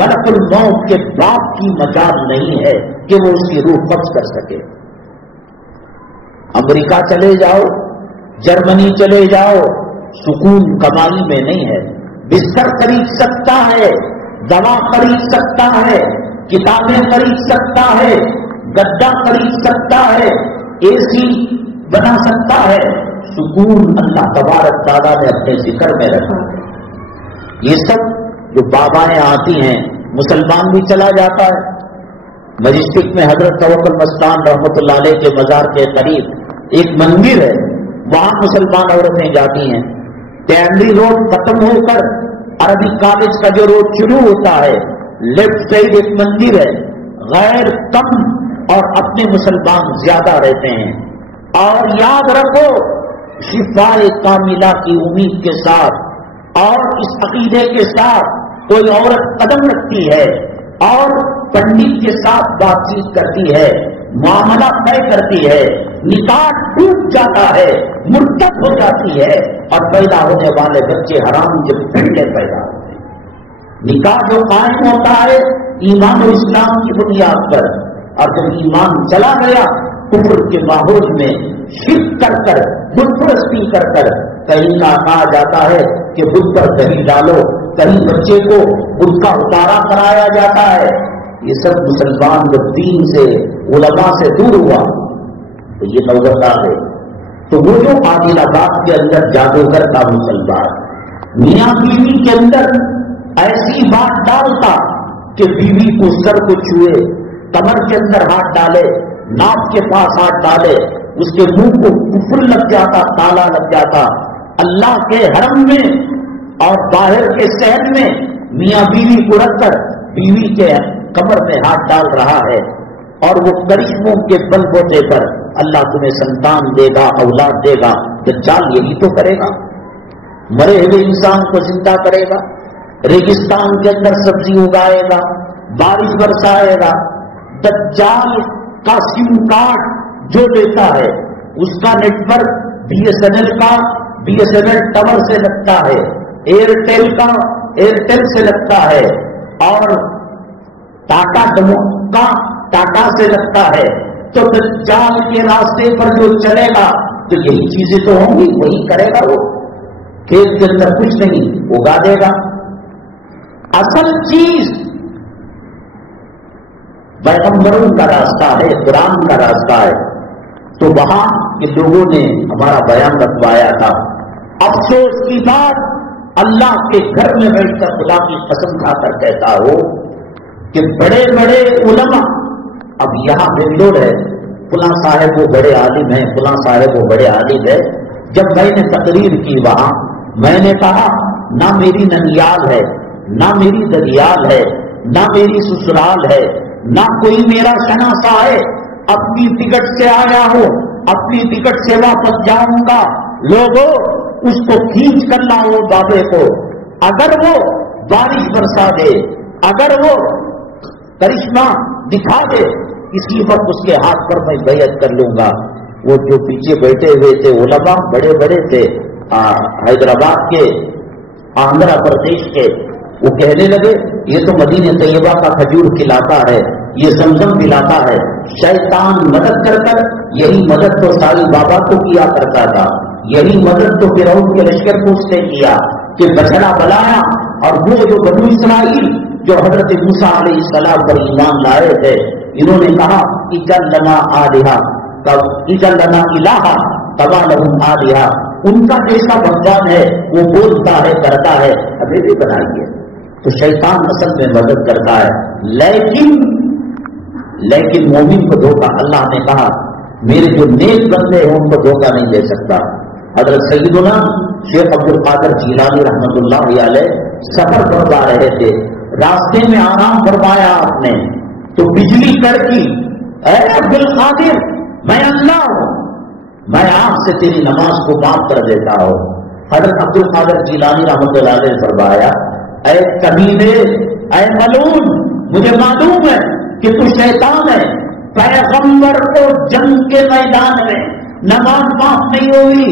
ملک الموت کے باپ کی مجال نہیں ہے کہ وہ اس کی روح قبض کر سکے۔ امریکہ چلے جاؤ، جرمنی چلے جاؤ، سکون کمائی میں نہیں ہے۔ بستر خرید سکتا ہے، دوا خرید سکتا ہے، کتابیں خرید سکتا ہے، گدا خرید سکتا ہے، اے سی بنا سکتا ہے، سکون اللہ تبارک تعالیٰ نے اپنے ذکر میں رکھا ہے۔ یہ سب جو بابائیں آتی ہیں، مسلمان بھی چلا جاتا ہے۔ مجسٹک میں حضرت توکل مستان رحمۃ اللہ علیہ کے مزار کے قریب ایک مندر ہے، وہاں مسلمان عورتیں جاتی ہیں۔ ٹیمری روڈ ختم ہو کر عربی کالج کا جو روڈ شروع ہوتا ہے، لیفٹ سائڈ ایک مندر ہے، غیر کم اور اپنے مسلمان زیادہ رہتے ہیں۔ اور یاد رکھو، شفائے کاملہ کی امید کے ساتھ اور اس عقیدے کے ساتھ کوئی عورت قدم رکھتی ہے اور پنڈت کے ساتھ بات چیت کرتی ہے، معاملہ طے کرتی ہے، نکاح ٹوٹ جاتا ہے، مرتد ہو جاتی ہے اور پیدا ہونے والے بچے حرام کے پھنڈے پیدا ہوتے ہیں۔ نکاح جو قائم ہوتا ہے ایمان و اسلام کی بنیاد پر، اور جب ایمان چلا گیا کفر کے ماحول میں شرک کر کر، بت پرستی کر کر، کہیں نہ کہا جاتا ہے کہ بت پر دہی ڈالو، کہیں بچے کو بت کا اتارا کرایا جاتا ہے۔ یہ سب مسلمان جب دین سے، علماء سے دور ہوا تو یہ نوبت آ گئی۔ تو وہ جو عادل آباد کے اندر جادوگر تھا مسلمان، میاں بیوی کے اندر ایسی بات ڈالتا کہ بیوی کو سر کو چھوئے، کمر کے اندر ہاتھ ڈالے، ناک کے پاس ہاتھ ڈالے، اس کے منہ کو کفر لگ جاتا، تالا لگ جاتا۔ اللہ کے حرم میں اور باہر کے شہر میں میاں بیوی کو رکھ کر بیوی کے کمر میں ہاتھ ڈال رہا ہے، اور وہ کرشموں کے بل بوتے پر اللہ تمہیں سنتان دے گا، اولاد دے گا، دجال یہی تو کرے گا، مرے ہوئے انسان کو زندہ کرے گا، ریگستان کے اندر سبزی اگائے گا، بارش برسائے گا۔ دجال کا سم کارڈ جو لیتا ہے اس کا نیٹ ورک BSNL کا BSNL ٹاور سے لگتا ہے، ایئرٹیل کا ایئرٹیل سے لگتا ہے، اور ٹاٹا ڈومو کا ٹاٹا سے لگتا ہے۔ تو دجال کے راستے پر جو چلے گا تو یہی چیزیں تو ہوں گی، وہی کرے گا۔ وہ کھیت کے اندر کچھ نہیں اگا دے گا۔ اصل چیز پیغمبروں کا راستہ ہے، قرآن کا راستہ ہے۔ تو وہاں کے لوگوں نے ہمارا بیان رکھوایا تھا۔ افسوس کی بات، اللہ کے گھر میں بیٹھ کر خدا کی قسم کھا کر کہتا ہو کہ بڑے بڑے علماء، اب یہاں بنگلور ہے، فلاں صاحب وہ بڑے عالم ہیں، فلاں صاحب وہ بڑے عالم ہے۔ جب میں نے تقریر کی وہاں، میں نے کہا نہ میری ننیال ہے، نہ میری ددیال ہے، نہ میری سسرال ہے، نہ کوئی میرا شناسا ہے، اپنی ٹکٹ سے آیا ہوں، اپنی ٹکٹ سے واپس جاؤں گا۔ لوگوں اس کو کھینچ کر لاؤ بابے کو، اگر وہ بارش برسا دے، اگر وہ کرشمہ دکھا دے، کسی وقت اس کے ہاتھ پر میں بیعت کر لوں گا۔ وہ جو پیچھے بیٹھے ہوئے تھے علماء، بڑے بڑے تھے، حیدرآباد کے، آندھرا پردیش کے، وہ کہنے لگے یہ تو مدینہ طیبہ کا کھجور کھلاتا ہے، یہ زمزم پلاتا ہے، شیطان مدد کر کر یہی مدد تو سائی بابا کو کیا کرتا تھا، یہی مدد تو فرعون کے لشکر کو اس نے کیا کہ بچڑا بلایا، اور وہ جو بنو اسرائیل جو حضرت موسیٰ علیہ السلام پر ایمان لائے تھے، انہوں نے کہا اجعل لنا آلہہ اجعل لنا الہا کما لہم آلہہ، ان کا جیسا بھگوان ہے وہ بولتا ہے کرتا ہے، ہمیں بھی بنائیے۔ تو شیطان اصل میں مدد کرتا ہے، لیکن مومن کو دھوکہ، اللہ نے کہا میرے جو نیک بندے ہیں ان کو دھوکہ نہیں دے سکتا۔ حضرت سیدنا شیخ عبد القادر جیلانی رحمۃ اللہ علیہ سفر پر جا رہے تھے، راستے میں آرام فرمایا آپ نے، تو بجلی کڑکی، اے عبد القادر میں اللہ ہوں، میں آپ سے تیری نماز کو معاف کر دیتا ہوں۔ حضرت عبد القادر جیلانی رحمۃ اللہ علیہ نے فرمایا اے کمینے، اے ملعون، مجھے معلوم ہے کہ تو شیطان ہے، پیغمبر کو جنگ کے میدان میں نماز معاف نہیں ہوئی،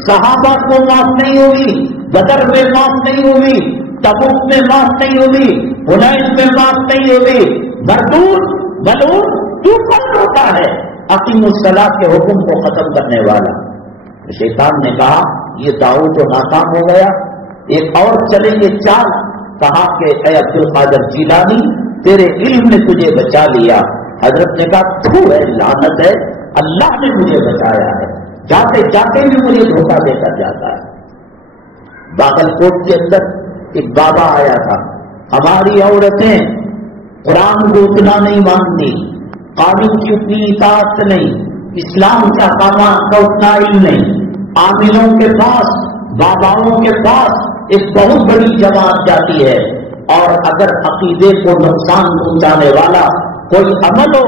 صحابہ کو معاف نہیں ہوئی، بدر میں معاف نہیں ہوئی، تبوک میں معاف نہیں ہوئی، حنین میں معاف نہیں ہوئی، مردود ملعون تو کون ہوتا ہے اقیم الصلاۃ کے حکم کو ختم کرنے والا؟ شیطان نے کہا یہ داؤ تو ناکام ہو گیا، ایک اور چلیں گے چال۔ کہا کہ اے عبد القادر جیلانی تیرے علم نے تجھے بچا لیا۔ حضرت نے کہا تو ہے، لعنت ہے، اللہ نے مجھے بچایا ہے، جاتے جاتے بھی مجھے دھوکہ دے کر جاتا ہے۔ باغل کوٹ کے اندر ایک بابا آیا تھا، ہماری عورتیں قرآن کو اتنا نہیں مانتی، قانون کی اتنی اطاعت نہیں، اسلام کا احکامات کا اتنا علم نہیں۔ عاملوں کے پاس، باباؤں کے پاس ایک بہت بڑی جماعت جاتی ہے، اور اگر عقیدے کو نقصان پہنچانے والا کوئی عمل ہو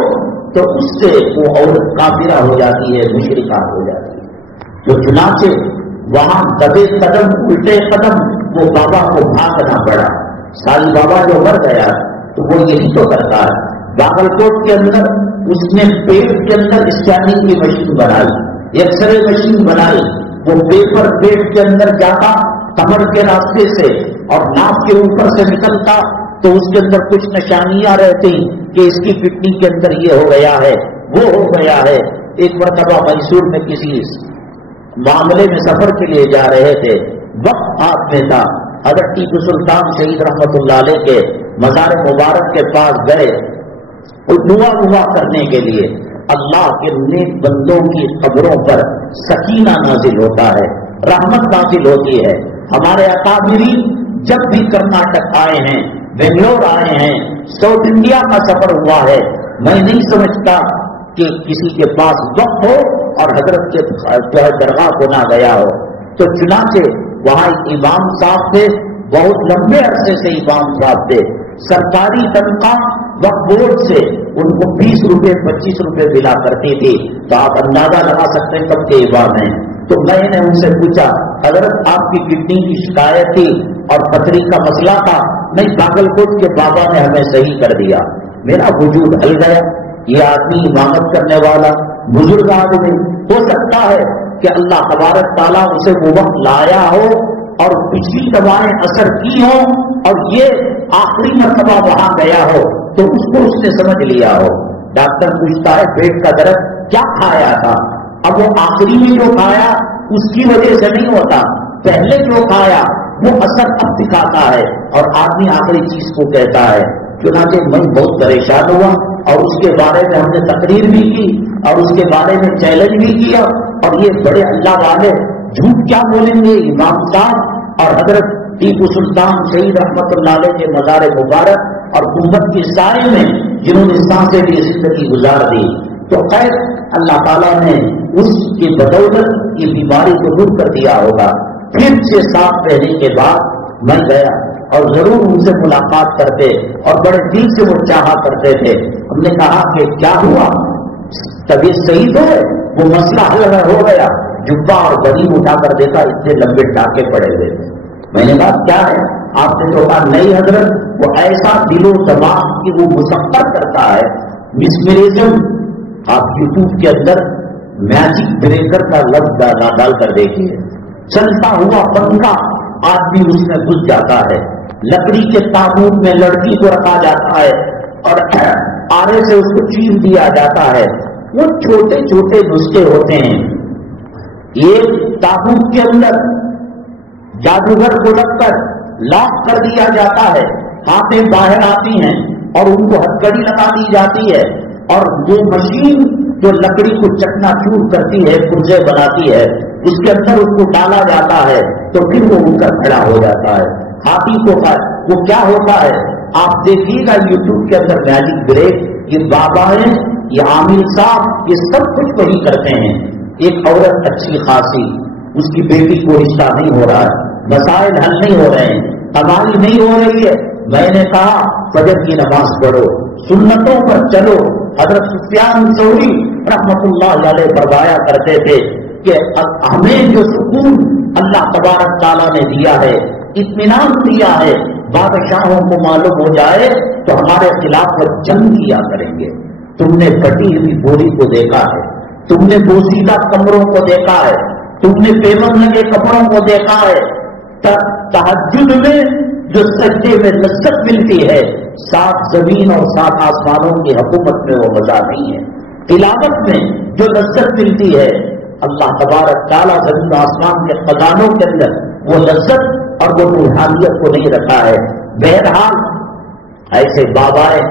تو اس سے وہ عورت کافرہ ہو جاتی ہے، مشرکہ ہو جاتی ہے۔ تو چنانچہ وہاں دبے قدم الٹے قدم وہ بابا کو بھاگنا پڑا۔ سائی بابا جو مر گیا تو وہ یہی تو کرتا ہے۔ باغل کوٹ کے اندر اس نے پیٹ کے اندر اسکیننگ کی مشین بنائی، ایکس رے مشین بنائی، وہ پیپر پیٹ کے اندر جاتا کمر کے راستے سے اور ناک کے اوپر سے نکلتا تو اس کے اندر کچھ نشانیاں رہتی کہ اس کی کڈنی کے اندر یہ ہو گیا ہے، وہ ہو گیا ہے۔ ایک مرتبہ میسور میں کسی معاملے میں سفر کے لیے جا رہے تھے، وقت ہاتھ میں تھا، حضرت ٹیپو سلطان شہید رحمت اللہ علیہ کے مزار مبارک کے پاس گئے دعا کرنے کے لیے۔ اللہ کے نیک بندوں کی قبروں پر سکینہ نازل ہوتا ہے، رحمت نازل ہوتی ہے۔ ہمارے اکابرین جب بھی کرناٹک آئے ہیں، بنگلور آئے ہیں، ساؤتھ انڈیا کا سفر ہوا ہے، میں نہیں سمجھتا کہ کسی کے پاس وقت ہو اور حضرت کے درگاہ کو نہ گیا ہو۔ تو چنانچہ وہاں امام صاحب تھے، بہت لمبے عرصے سے امام صاحب تھے، سرکاری تنخواہ وقت بورڈ سے ان کو 20 روپے 25 روپے ملا کرتی تھی. تو آپ اندازہ لگا سکتے ہیں کب کے ایوان ہیں. تو میں نے ان سے پوچھا حضرت آپ کی کڈنی کی شکایت تھی اور پتھری کا مسئلہ تھا. نہیں، باگل کوٹ کے بابا نے ہمیں صحیح کر دیا. میرا وجود ہل گیا. یہ آدمی امامت کرنے والا بزرگ آدمی، ہو سکتا ہے کہ اللہ تبارک تعالیٰ اسے وہ وقت لایا ہو اور پچھلی دوائیں اثر کی ہوں اور یہ آخری مرتبہ وہاں گیا ہو تو اس کو اس نے سمجھ لیا ہو. ڈاکٹر پوچھتا ہے پیٹ کا درد کیا کھایا تھا؟ اب وہ آخری میں جو کھایا اس کی وجہ سے نہیں ہوتا، پہلے جو کھایا وہ اثر اب دکھاتا ہے اور آدمی آخری چیز کو کہتا ہے. چنانچہ میں بہت پریشان ہوا اور اس کے بارے میں ہم نے تقریر بھی کی اور اس کے بارے میں چیلنج بھی کیا. اور یہ بڑے اللہ والے جھوٹ کیا بولیں گے؟ امام صاحب اور حضرت ٹیپو سلطان شہید رحمت اللہ علیہ کے مزار مبارک اور امت کے سائے میں جنہوں نے سانسیں بھی زندگی گزار دی. تو خیر اللہ تعالیٰ نے اس کی بدولت یہ بیماری کو دور کر دیا ہوگا. پھر 6-7 مہینے کے بعد میں گیا اور ضرور ان سے ملاقات کرتے اور بڑے دل سے وہ چاہا کرتے تھے. ہم نے کہا کہ کیا ہوا، طبیعت صحیح تو ہے؟ وہ مسئلہ حل ہو گیا. جبا اور غریب اٹھا کر دیکھا اتنے لمبے ٹاکے پڑے ہوئے تھے. میں نے کہا کیا ہے؟ آپ نے تو کہا نہیں حضرت وہ ایسا دل و دماغ کی وہ مسخر کرتا ہے مسمریزم. آپ یوٹیوب کے اندر میجک بریکر کا لفظ ڈال کر دیکھیے. چلتا ہوا پنکھا آدمی اس میں گھس جاتا ہے. لکڑی کے تابوت میں لڑکی کو رکھا جاتا ہے اور آرے سے اس کو چیر دیا جاتا ہے. وہ چھوٹے چھوٹے نسخے ہوتے ہیں. ایک تابوت کے اندر جادوگر کو رکھ کر لاک کر دیا جاتا ہے. ہاتھیں باہر آتی ہیں اور ان کو ہتھکڑی لگا دی جاتی ہے اور یہ مشین جو لکڑی کو چکنا چور کرتی ہے، پرزے بناتی ہے، اس کے اندر اس کو ڈالا جاتا ہے تو پھر وہ اٹھ کر کھڑا ہو جاتا ہے. ہاتھی کو وہ کیا ہوتا ہے آپ دیکھیے گا یوٹیوب کے اندر میجک بریک. یہ بابا ہیں، یہ عامل صاحب، یہ سب کچھ وہی کرتے ہیں. ایک عورت اچھی خاصی، اس کی بیٹی کو رشتہ نہیں ہو رہا ہے، مسائل حل نہیں ہو رہے ہیں، کمائی نہیں ہو رہی ہے. میں نے کہا فجر کی نماز پڑھو، سنتوں پر چلو. حضرت سفیان ثوری رحمت اللہ علیہ فرمایا کرتے تھے کہ ہمیں جو سکون اللہ تبارک تعالیٰ نے دیا ہے، اطمینان دیا ہے، بادشاہوں کو معلوم ہو جائے تو ہمارے خلاف وہ جنگ کیا کریں گے. تم نے پھٹی ہوئی بوری کو دیکھا ہے، تم نے بوسیدہ کمروں کو دیکھا ہے، تم نے پیمن لگے کپڑوں کو دیکھا ہے. تہجد میں جو سجدے میں لذت ملتی ہے، 7 زمین اور 7 آسمانوں کی حکومت میں وہ مزہ نہیں ہے. تلاوت میں جو لذت ملتی ہے اللہ تبارک تعالیٰ زمین آسمان کے خزانوں کے اندر وہ لذت اور وہ روحانیت کو نہیں رکھا ہے. بہرحال ایسے بابائے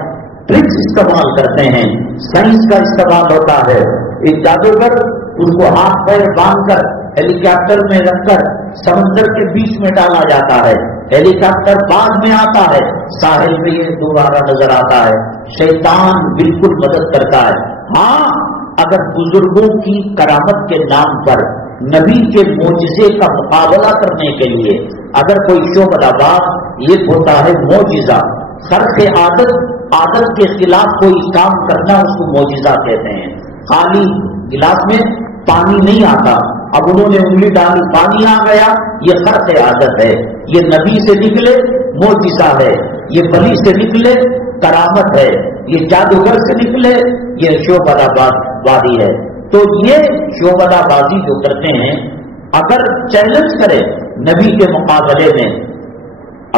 ٹرکس استعمال کرتے ہیں، سائنس کا استعمال ہوتا ہے. ایک جادوگر اس کو ہاتھ پیر باندھ کر ہیلی کاپٹر میں رکھ کر سمندر کے بیچ میں ڈالا جاتا ہے. ہیلی کاپٹر بعد میں آتا ہے، ساحل میں یہ دوبارہ نظر آتا ہے. شیطان بالکل مدد کرتا ہے. ہاں اگر بزرگوں کی کرامت کے نام پر نبی کے معجزے کا مقابلہ کرنے کے لیے اگر کوئی شعبہ بات یہ ہوتا ہے معجزہ، خرق عادت کے خلاف کوئی کام کرنا اس کو معجزہ کہتے ہیں. خالی گلاس میں پانی نہیں آتا، اب انہوں نے انگلی ڈالی پانی آ گیا، یہ خرق عادت ہے. یہ نبی سے نکلے معجزہ ہے، یہ ولی سے نکلے کرامت ہے، یہ جادوگر سے نکلے یہ شعبہ بازی ہے. تو یہ شعبہ بازی جو کرتے ہیں اگر چیلنج کرے نبی کے مقابلے میں،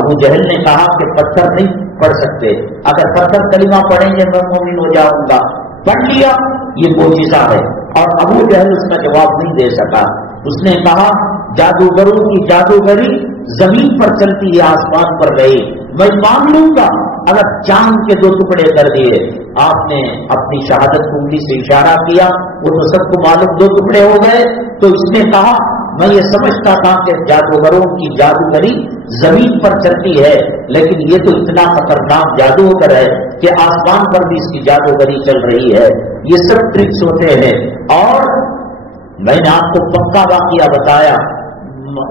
ابو جہل نے کہا کہ پتھر نہیں پڑھ سکتے، اگر پتھر کلمہ پڑھیں گے میں مومن ہو جاؤں گا. پڑھ لیا، یہ معجزہ ہے. اور ابو جہل اس کا جواب نہیں دے سکا. اس نے کہا جادوگروں کی جادوگری زمین پر چلتی ہے، آسمان پر رہی، میں مان لوں گا اگر چاند کے 2 ٹکڑے کر دیے. آپ نے اپنی شہادت کو انگلی سے اشارہ کیا، وہ تو سب کو معلوم 2 ٹکڑے ہو گئے. تو اس نے کہا میں یہ سمجھتا تھا کہ جادوگروں کی جادوگری زمین پر چلتی ہے، لیکن یہ تو اتنا خطرناک جادوگر ہے کہ آسمان پر بھی اس کی جادوگری چل رہی ہے. یہ سب ٹرکس ہوتے ہیں. اور میں نے آپ کو پکا واقعہ بتایا،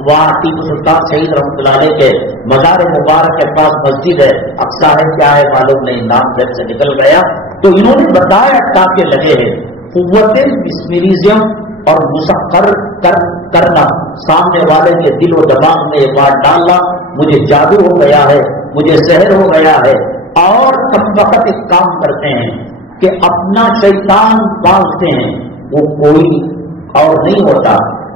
وہاں ٹیپو سلطان شہید رحمۃ اللہ علیہ کے مزار مبارک کے پاس مسجد ہے، اقصا ہے کیا ہے معلوم نہیں، نام گھر سے نکل گیا. تو انہوں نے بتایا ٹانکے لگے ہیں. قوت مسمریزم اور مسخر کرنا، سامنے والے کے دل و دماغ میں یہ بات ڈالنا مجھے جادو ہو گیا ہے، مجھے سحر ہو گیا ہے. اور کم وقت ایک کام کرتے ہیں کہ اپنا شیطان پالتے ہیں، وہ کوئی اور نہیں ہوتا.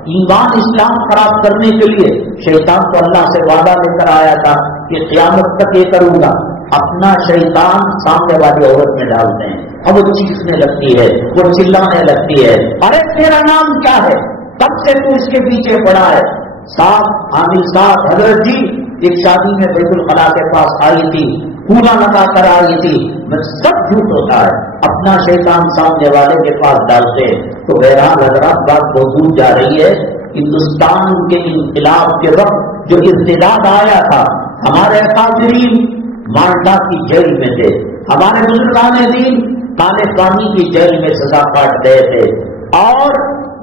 ایمان اسلام خراب کرنے کے لیے شیطان تو اللہ سے وعدہ لے کر آیا تھا کہ قیامت تک یہ کروں گا. اپنا شیطان سامنے والی عورت میں ڈالتے ہیں، اب وہ چیخنے لگتی ہے، وہ چلانے لگتی ہے، ارے تیرا نام کیا ہے، کب سے تو اس کے پیچھے پڑا ہے. ساتھ عامل ساتھ حضرت جی ایک شادی میں بیت الخلا کے پاس آئی تھی، کولا لگا کر آئی تھی. سب جھوٹ ہوتا ہے. اپنا شیطان سامنے والے کے پاس ڈالتے. تو بہرحال حضرات بات بہت دور جا رہی ہے. ہندوستان کے انقلاب کے وقت جو ارتداد آیا تھا، ہمارے اکابرین مالٹا کی جیل میں تھے، ہمارے بزرگان دین کالے پانی کی جیل میں سزا کاٹ گئے تھے. اور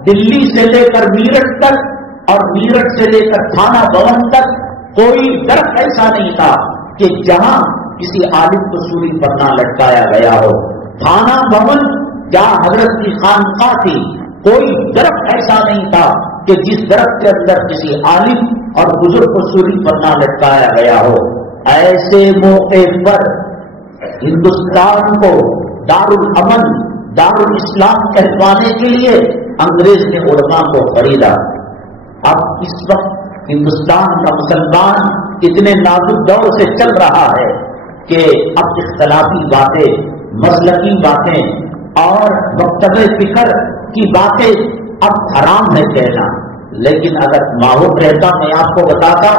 دلی سے لے کر میرٹھ تک اور میرٹھ سے لے کر تھانہ بھون تک کوئی درخت ایسا نہیں تھا کہ جہاں کسی عالم کو سولی پر نہ لٹکایا گیا ہو. تھانہ بھون جہاں حضرت کی خانقاہ تھی، کوئی درخت ایسا نہیں تھا کہ جس درخت کے اندر کسی عالم اور بزرگ کو سولی پر نہ لٹکایا گیا ہو. ایسے موقع پر ہندوستان کو دارالامن دارالاسلام کہلوانے کے لیے انگریز نے علماء کو خریدا. اب اس وقت ہندوستان کا مسلمان اتنے نازک دور سے چل رہا ہے کہ اب اختلافی باتیں، مسلکی باتیں اور مکتب فکر کی باتیں اب حرام ہے کہنا. لیکن اگر ماحول رہتا میں آپ کو بتاتا،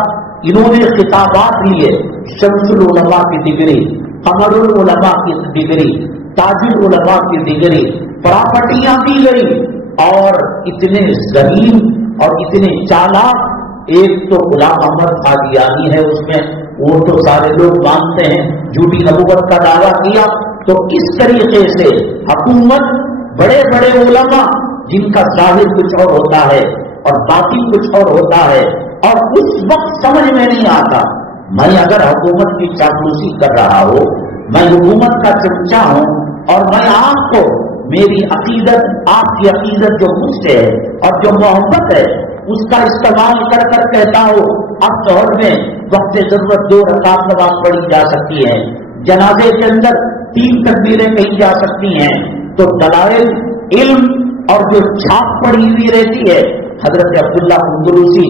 انہوں نے خطابات لیے، شمس العلماء کی ڈگری، قمر العلماء کی ڈگری، تاج العلماء کی ڈگری، پراپرٹیاں دی گئی. اور اتنے ذہین اور اتنے چالاک، ایک تو غلام احمد قادیانی ہے اس میں، وہ تو سارے لوگ مانتے ہیں، جھوٹی نبوت کا دعویٰ کیا. تو اس طریقے سے حکومت، بڑے بڑے علماء جن کا ظاہر کچھ اور ہوتا ہے اور باطن کچھ اور ہوتا ہے، اور اس وقت سمجھ میں نہیں آتا. میں اگر حکومت کی چاپلوسی کر رہا ہوں، میں حکومت کا چمچا ہوں، اور میں آپ کو میری عقیدت، آپ کی عقیدت جو مجھ سے ہے اور جو محبت ہے اس کا استعمال کر کر کہتا ہوں اب دور میں وقت ضرورت 2 رکعت نماز پڑھی جا سکتی ہے، جنازے کے اندر 3 تکبیریں کہی جا سکتی ہیں. تو دلائل، علم اور جو چھاپ پڑی ہوئی رہتی ہے. حضرت عبداللہ اندلوسی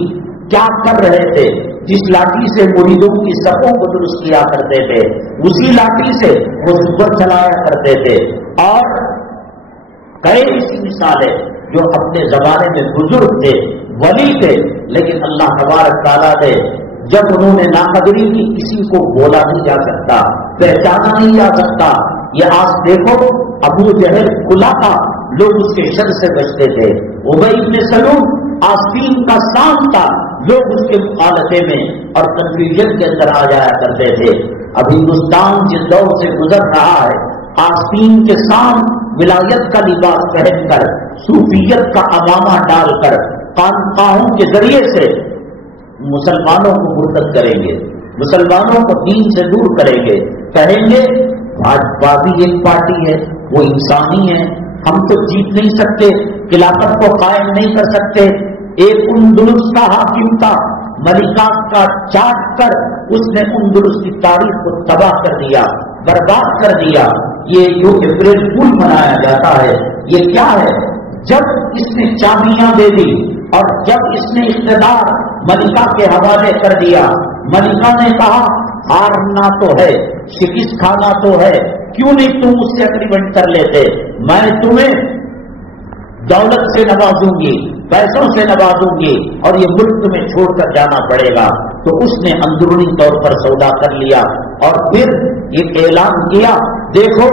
کیا کر رہے تھے؟ جس لاٹھی سے مریدوں کی صفوں کو درست کیا کرتے تھے، اسی لاٹھی سے وہ زبر چلایا کرتے تھے. اور کئی ایسی مثالیں جو اپنے زمانے میں بزرگ تھے، ولی تھے، لیکن اللہ تبارک تعالیٰ نے جب انہوں نے ناقدری کی، کسی کو بولا نہیں جا سکتا، پہچانا نہیں جا سکتا. یہ آج دیکھو، ابو جہل کھلا تھا، لوگ اس کے شر سے بچتے تھے. ابی بن سلول آستین کا سام تھا، لوگ اس کے مخالطے میں اور کنفیوژن کے اندر آ جایا کرتے تھے. اب ہندوستان جس دور سے گزر رہا ہے، آستین کے سام ولایت کا لباس پہن کر، صوفیت کا امامہ ڈال کر، خانقاہوں کے ذریعے سے مسلمانوں کو مرتد کریں گے، مسلمانوں کو دین سے دور کریں گے. کہیں گے بھاجپا بھی ایک پارٹی ہے، وہ انسانی ہے، ہم تو جیت نہیں سکتے، خلافت کو قائم نہیں کر سکتے. ایک اندلس کا حاکم تھا، ملکات کا چاٹ کر اس نے اندلس کی تاریخ کو تباہ کر دیا، برباد کر دیا. یہ جو اپریل فول منایا جاتا ہے، یہ کیا ہے؟ جب اس نے چابیاں دے دی اور جب اس نے اقتدار ملکہ کے حوالے کر دیا، ملکہ نے کہا ہارنا تو ہے، شکست کھانا تو ہے، کیوں نہیں تم اس سے اگریمنٹ کر لیتے، میں تمہیں دولت سے نوازوں گی، پیسوں سے نوازوں گی، اور یہ ملک تمہیں چھوڑ کر جانا پڑے گا. تو اس نے اندرونی طور پر سودا کر لیا اور پھر یہ اعلان کیا، دیکھو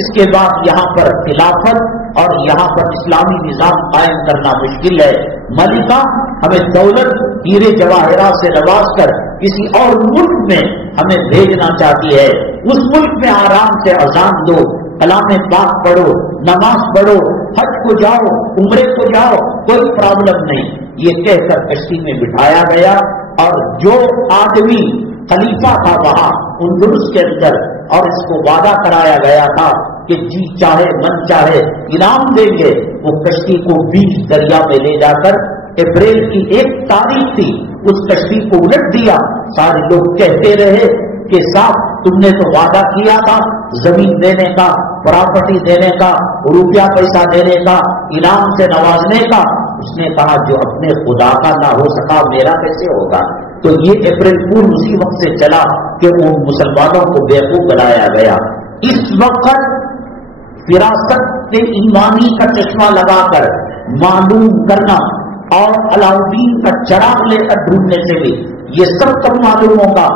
اس کے بعد یہاں پر خلافت اور یہاں پر اسلامی نظام قائم کرنا مشکل ہے. ملکہ ہمیں دولت ہیرے جواہرات سے نواز کر کسی اور ملک میں ہمیں بھیجنا چاہتی ہے. اس ملک میں آرام سے اذان دو، کلام پاک پڑھو، نماز پڑھو، حج کو جاؤ، عمرے کو جاؤ، کوئی پرابلم نہیں. یہ کہہ کر کشتی میں بٹھایا گیا، اور جو آدمی خلیفہ تھا وہاں اندلس کے اندر، اور اس کو وعدہ کرایا گیا تھا کہ جی چاہے من چاہے انعام دیں گے، وہ کشتی کو بیچ دریا میں لے جا کر اپریل کی 1 تاریخ تھی، اس کشتی کو الٹ دیا. سارے لوگ کہتے رہے کہ صاحب تم نے تو وعدہ کیا تھا زمین دینے کا، پراپرٹی دینے کا، روپیہ پیسہ دینے کا، انعام سے نوازنے کا. اس نے کہا جو اپنے خدا کا نہ ہو سکا میرا کیسے ہوگا. تو یہ اپریل فول اسی وقت سے چلا کہ وہ مسلمانوں کو بیوقوف بنایا گیا. اس وقت فراست ایمانی کا چشمہ لگا کر معلوم کرنا اور علاؤدین کا چراغ لے کر ڈھونڈنے سے بھی یہ سب کب معلوم ہوگا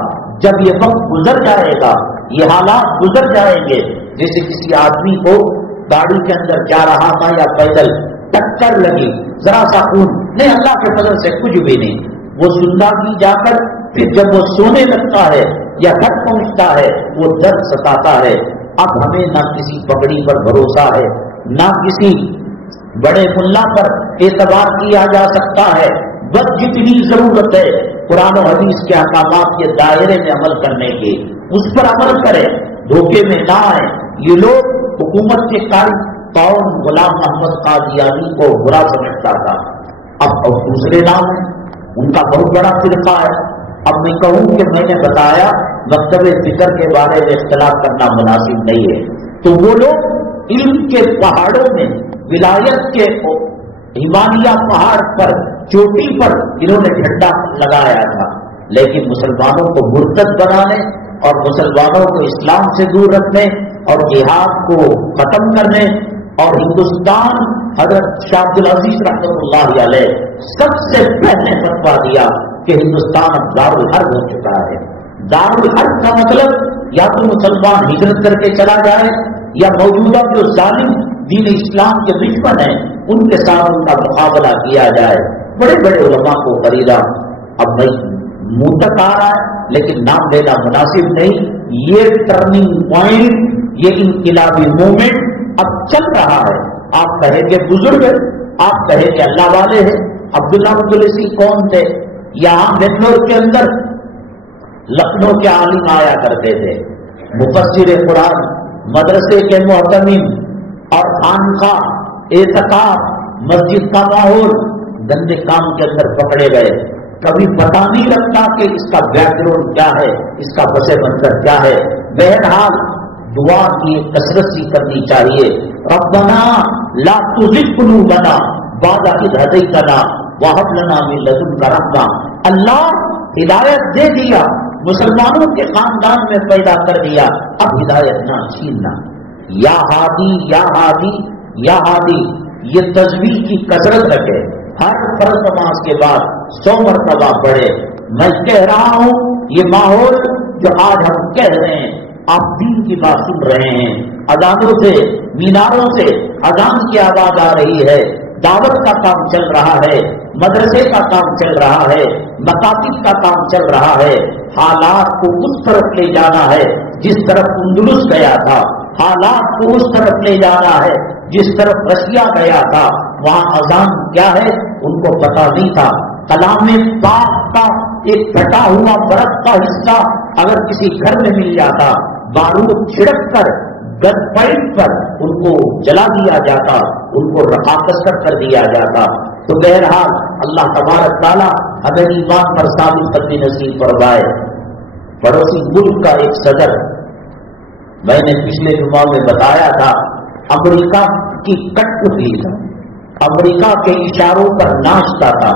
جب یہ وقت گزر جائے گا، یہ حالات گزر جائیں گے. جیسے کسی آدمی کو گاڑی کے اندر جا رہا تھا یا پیدل ٹکر لگی، ذرا سا خون نہیں، اللہ کے فضل سے کچھ بھی نہیں، وہ زندہ کی جا کر پھر جب وہ سونے لگتا ہے یا گھر پہنچتا ہے وہ درد ستاتا ہے. اب ہمیں نہ کسی پگڑی پر بھروسہ ہے، نہ کسی بڑے ملا پر اعتبار کیا جا سکتا ہے. بس جتنی ضرورت ہے قرآن و حدیث کے احکامات کے دائرے میں عمل کرنے کی، اس پر عمل کریں، دھوکے میں نہ آئے. یہ لوگ حکومت کے قائد قوم غلام محمد قادیانی کو برا سمجھتا تھا، اب دوسرے نام ہیں، ان کا بہت بڑا فرقہ ہے. اب میں کہوں کہ میں نے بتایا مکتب فکر کے بارے میں اختلاف کرنا مناسب نہیں ہے، تو وہ لوگ علم کے پہاڑوں میں ولایت کے ہمالیہ پہاڑ پر چوٹی پر انہوں نے جھنڈا لگایا تھا، لیکن مسلمانوں کو مرتد بنانے اور مسلمانوں کو اسلام سے دور رکھنے اور جہاد کو ختم کرنے اور ہندوستان حضرت شاہ عبد العزیز رحمۃ اللہ علیہ سب سے پہلے فتویٰ دیا کہ ہندوستان اب دارالحرب ہو چکا ہے. دارالحرب کا مطلب یا تو مسلمان ہجرت کر کے چلا جائے یا موجودہ جو ظالم دین اسلام کے دشمن ہیں ان کے ساتھ ان کا مقابلہ کیا جائے. بڑے بڑے علماء کو خریدا. اب بھائی منہ تک آ رہا ہے لیکن نام لینا مناسب نہیں. یہ ٹرننگ پوائنٹ، یہ انقلابی موومنٹ اب چل رہا ہے. آپ کہیں گے بزرگ، آپ کہیں گے اللہ والے ہیں. عبداللہ مجلسی کون تھے؟ یہاں بنگلور کے اندر لکھنؤ کے عالم آیا کرتے تھے، مفسر قرآن، مدرسے کے محتمم اور خانقاہ اعتکاف، مسجد کا ماحول گندے کام کے اندر پکڑے گئے. کبھی پتہ نہیں لگتا کہ اس کا بیک گراؤنڈ کیا ہے، اس کا پس منظر کیا ہے. بہرحال دعا کی کثرت سی کرنی چاہیے. ربنا لا تزغ قلوبنا بعد إذ هديتنا وهب لنا من لدنك رحمة. اللہ ہدایت دے دیا، مسلمانوں کے خاندان میں پیدا کر دیا، اب ہدایت نہ چھیننا. یا ہادی یا ہادی یا ہادی، یہ تسبیح کی کثرت رکھے، ہر فرض نماز کے بعد 100 مرتبہ پڑھے. میں کہہ رہا ہوں یہ ماحول جو آج ہم کہہ رہے ہیں، آپ دین کی بات سن رہے ہیں، اذانوں سے میناروں سے اذان کی آواز آ رہی ہے، دعوت کا کام چل رہا ہے، مدرسے کا کام چل رہا ہے، مکاتب کا کام چل رہا ہے. حالات کو اس طرف لے جانا ہے جس طرف اندلس گیا تھا، حالات کو اس طرف لے جانا ہے جس طرف رشیا گیا تھا. وہاں اذان کیا ہے ان کو پتا نہیں تھا. کلام پاک کا ایک پھٹا ہوا برف کا حصہ اگر کسی گھر میں مل جاتا، بارود چھڑک کر گن پوائنٹ پر ان کو جلا دیا جاتا، ان کو رقاصت کر دیا جاتا. تو بہرحال اللہ تبارک تعالیٰ ہمیں ایمان پر ثابت قدمی نصیب فرمائے. پڑوسی ملک کا ایک صدر، میں نے پچھلے جمعہ میں بتایا تھا، امریکہ کی کٹ پتلی تھا، امریکہ کے اشاروں پر ناچتا تھا.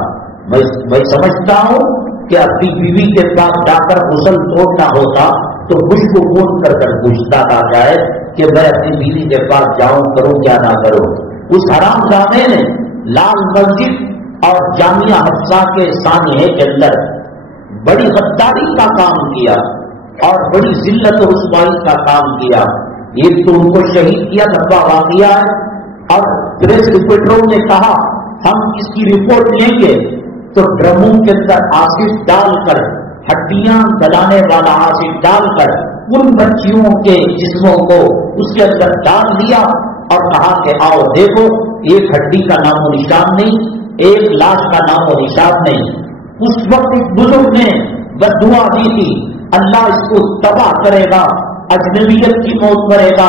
میں سمجھتا ہوں کہ اپنی بیوی کے پاس جا کر غسل توڑنا ہوتا تو بش کو فون کر کر پوچھتا تھا شاید کہ میں اپنی بیوی کے پاس جاؤں، کروں کیا نہ کروں. اس حرام زادے نے لال مسجد اور جامعہ حفصہ کے سانحے کے اندر بڑی غداری کا کام کیا اور بڑی ذلت و رسوائی کا کام کیا. ایک تو ان کو شہید کیا، لمبا واقعہ ہے، اور پریس رپورٹروں نے کہا ہم اس کی رپورٹ لیں گے تو ڈرموں کے اندر آسف ڈال کر، ہڈیاں گلانے والا آسف ڈال کر ان بچیوں کے جسموں کو اس کے اندر ڈال دیا اور کہا کہ آؤ دیکھو، ایک ہڈی کا نام و نشان نہیں، ایک لاش کا نام و نشان نہیں. اس وقت ایک بزرگ نے بد دعا دی تھی، اللہ اس کو تباہ کرے گا، اجنبیت کی موت کرے گا،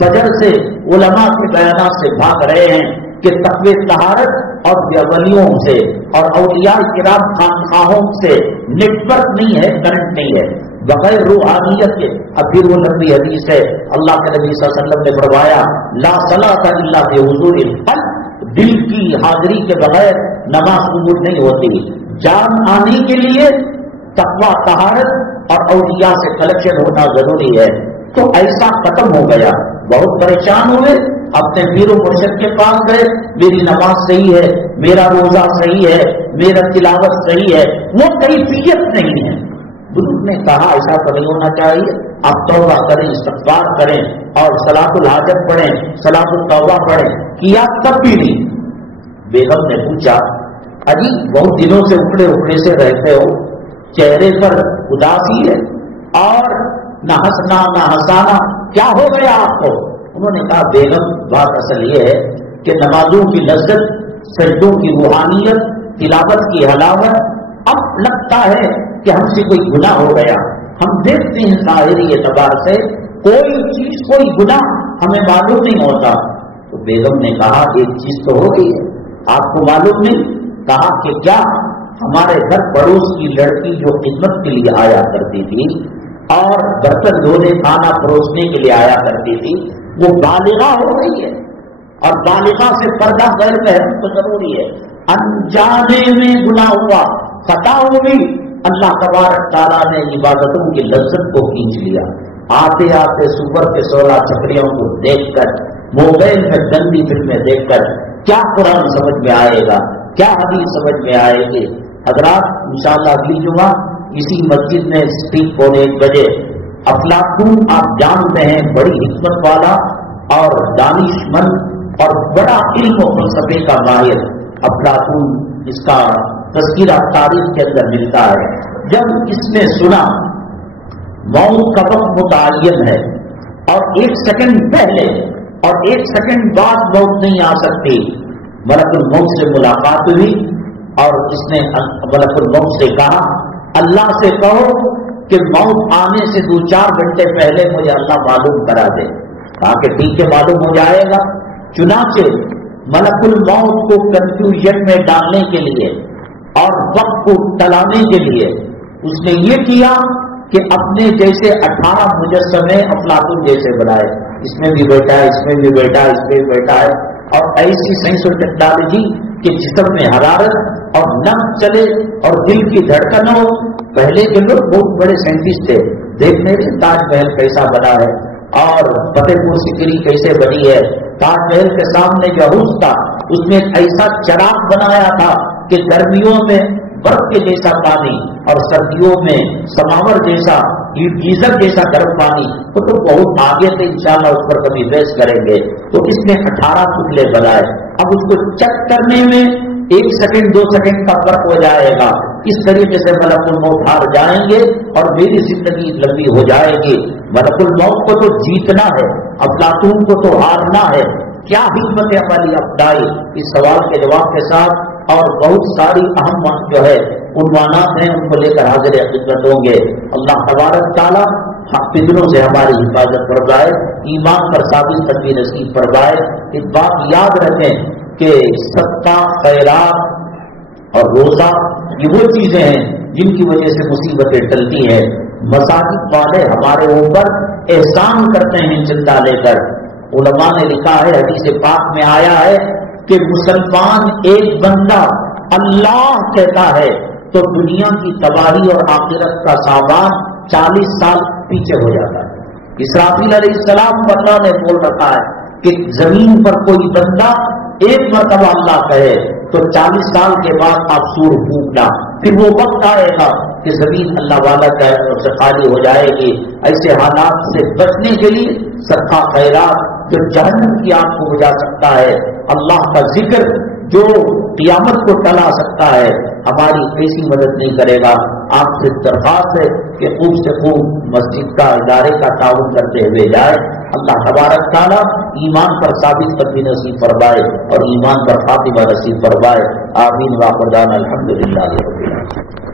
فجر سے، علماء کے بیانات سے بھاگ رہے ہیں کہ تقوی طہارت اور ولیوں سے اور اولیاء کرام خانقاہوں سے نیٹ ورک نہیں ہے، کرنٹ نہیں ہے، بغیر روحانیت کے۔ اب پھر وہ لمبی حدیث ہے، اللہ کے نبی صلی اللہ علیہ وسلم نے فرمایا لا صلاۃ الا بحضور القلب، دل کی حاضری کے بغیر نماز قبول نہیں ہوتی۔ جان آنے کے لیے تقوی طہارت اور اولیاء سے کلیکشن ہونا ضروری ہے۔ تو ایسا ختم ہو گیا، بہت پریشان ہوئے، اپنے پیر و مرشد کے پاس گئے، میری نماز صحیح ہے، میرا روزہ صحیح ہے، میرا تلاوت صحیح ہے، وہ کیفیت نہیں ہے۔ بزرگ نے کہا ایسا تو نہیں ہونا چاہیے، آپ توبہ کریں، استغفار کریں اور صلاۃ الحاجت پڑھیں، صلاۃ التوبہ پڑھیں، کیا تب بھی نہیں۔ بیگم نے پوچھا اجی بہت دنوں سے اکڑے سے رہتے ہو، چہرے پر اداسی ہے اور نہ ہنسنا نہ ہنسانا، کیا ہو گیا آپ کو؟ انہوں نے کہا بیگم بات اصل یہ ہے کہ نمازوں کی لذت، سجدوں کی روحانیت، تلاوت کی حلاوت، اب لگتا ہے کہ ہم سے کوئی گناہ ہو گیا۔ ہم دیکھتے ہیں ظاہری اعتبار سے کوئی چیز، کوئی گناہ ہمیں معلوم نہیں ہوتا۔ تو بیگم نے کہا ایک چیز تو ہو گئی ہے، آپ کو معلوم نہیں؟ کہا کہ کیا؟ ہمارے گھر پڑوس کی لڑکی جو خدمت کے لیے آیا کرتی تھی اور برتن دھونے کھانا پروسنے کے لیے آیا کرتی تھی، وہ بالغہ ہو گئی ہے، اور بالغہ سے پردہ غیر محرم تو ضروری ہے۔ انجانے میں گناہ ہوا، خطا ہوئی، اللہ تبارک تعالیٰ نے عبادتوں کی لذت کو کھینچ لیا۔ آتے آتے سپر کے 16 چھپڑیوں کو دیکھ کر، موبائل میں گندی فلمیں دیکھ کر کیا قرآن سمجھ میں آئے گا، کیا حدیث سمجھ میں آئے گی؟ حضرات انشاءاللہ اگلی جمعہ اسی مسجد میں ٹھیک 1:15 بجے افلاطون، آپ جانتے ہیں بڑی حکمت والا اور دانش مند اور بڑا علم و فلسفے کا ماہر افلاطون، اس کا تذکرہ تاریخ کے اندر ملتا ہے۔ جب اس نے سنا موت کا وقت متعین ہے اور 1 سیکنڈ پہلے اور 1 سیکنڈ بعد موت نہیں آ سکتی، ملک الموت سے ملاقات ہوئی اور اس نے ملک الموت سے کہا اللہ سے کہو کہ موت آنے سے 2-4 گھنٹے پہلے مجھے اللہ معلوم کرا دے۔ کہا کہ ٹھیک ہے معلوم ہو جائے گا۔ چنانچہ ملک الموت کو کنفیوژن میں ڈالنے کے لیے اور وقت کو ٹلانے کے لیے اس نے یہ کیا کہ اپنے جیسے 18 مجسمے افلاطون جیسے بنائے، اس میں بھی بیٹھا ہے، اس میں بھی بیٹھا ہے، اس میں بھی بیٹھا ہے، اور ایسی سائنس اور ٹیکنالوجی کہ جسم میں حرارت اور نبض چلے اور دل کی دھڑکن ہو۔ پہلے کے لوگ بہت بڑے سائنٹسٹ تھے، دیکھنے میں تاج محل کیسا بنا ہے اور فتح پور سیکری کیسے بنی ہے۔ تاج محل کے سامنے جو حوض تھا اس میں ایسا چراغ بنایا تھا کہ گرمیوں میں برف کے جیسا پانی اور سردیوں میں سماور جیسا گیزر جیسا گرم پانی، تو بہت آگے سے انشاءاللہ اس پر کبھی بحث کریں گے۔ تو اس نے 18 پتلے بنائے، اب اس کو چیک کرنے میں 1 سیکنڈ 2 سیکنڈ کا فرق ہو جائے گا۔ اس طریقے سے ملک الموت ہار جائیں گے اور میری زندگی لمبی ہو جائے گی۔ ملک الموت کو تو جیتنا ہے، افلاطون کو تو ہارنا ہے۔ کیا حکمت عملی اپنائی؟ اس سوال کے جواب کے ساتھ اور بہت ساری اہم جو ہے عنوانات ہیں، ان کو لے کر حاضر خدمت ہوں گے۔ اللہ تبارک تعالیٰ فتنوں سے ہماری حفاظت فرمائے، ایمان پر ثابت قدمی نصیب فرمائے۔ ایک بات یاد رکھیں کہ صدقہ، خیرات اور روزہ یہ وہ چیزیں ہیں جن کی وجہ سے مصیبتیں ٹلتی ہیں۔ مساجد والے ہمارے اوپر احسان کرتے ہیں چندہ لے کر۔ علماء نے لکھا ہے، حدیث پاک میں آیا ہے کہ مسلمان ایک بندہ اللہ کہتا ہے تو دنیا کی تباہی اور آخرت کا سامان 40 سال پیچھے ہو جاتا ہے۔ اسرافیل علیہ السلام کو اللہ نے بول رکھا ہے کہ زمین پر کوئی بندہ ایک مرتبہ اللہ کہے تو 40 سال کے بعد آپ سور پھونکنا، پھر وہ وقت آئے گا کہ زمین اللہ والا سے خالی ہو جائے گی۔ ایسے حالات سے بچنے کے لیے صدقہ خیرات جو جہنم کی آگ کو بجھا سکتا ہے، اللہ کا ذکر جو قیامت کو ٹلا سکتا ہے، ہماری ایسی مدد نہیں کرے گا۔ آپ سے درخواست ہے کہ خوب سے خوب مسجد کا ادارے کا تعاون کرتے ہوئے جائے۔ اللہ تبارک تعالیٰ ایمان پر ثابت قدمی نصیب فرمائے اور ایمان پر خاتمہ نصیب فرمائے۔ آمین واخر دعوانا الحمدللہ رب العالمین۔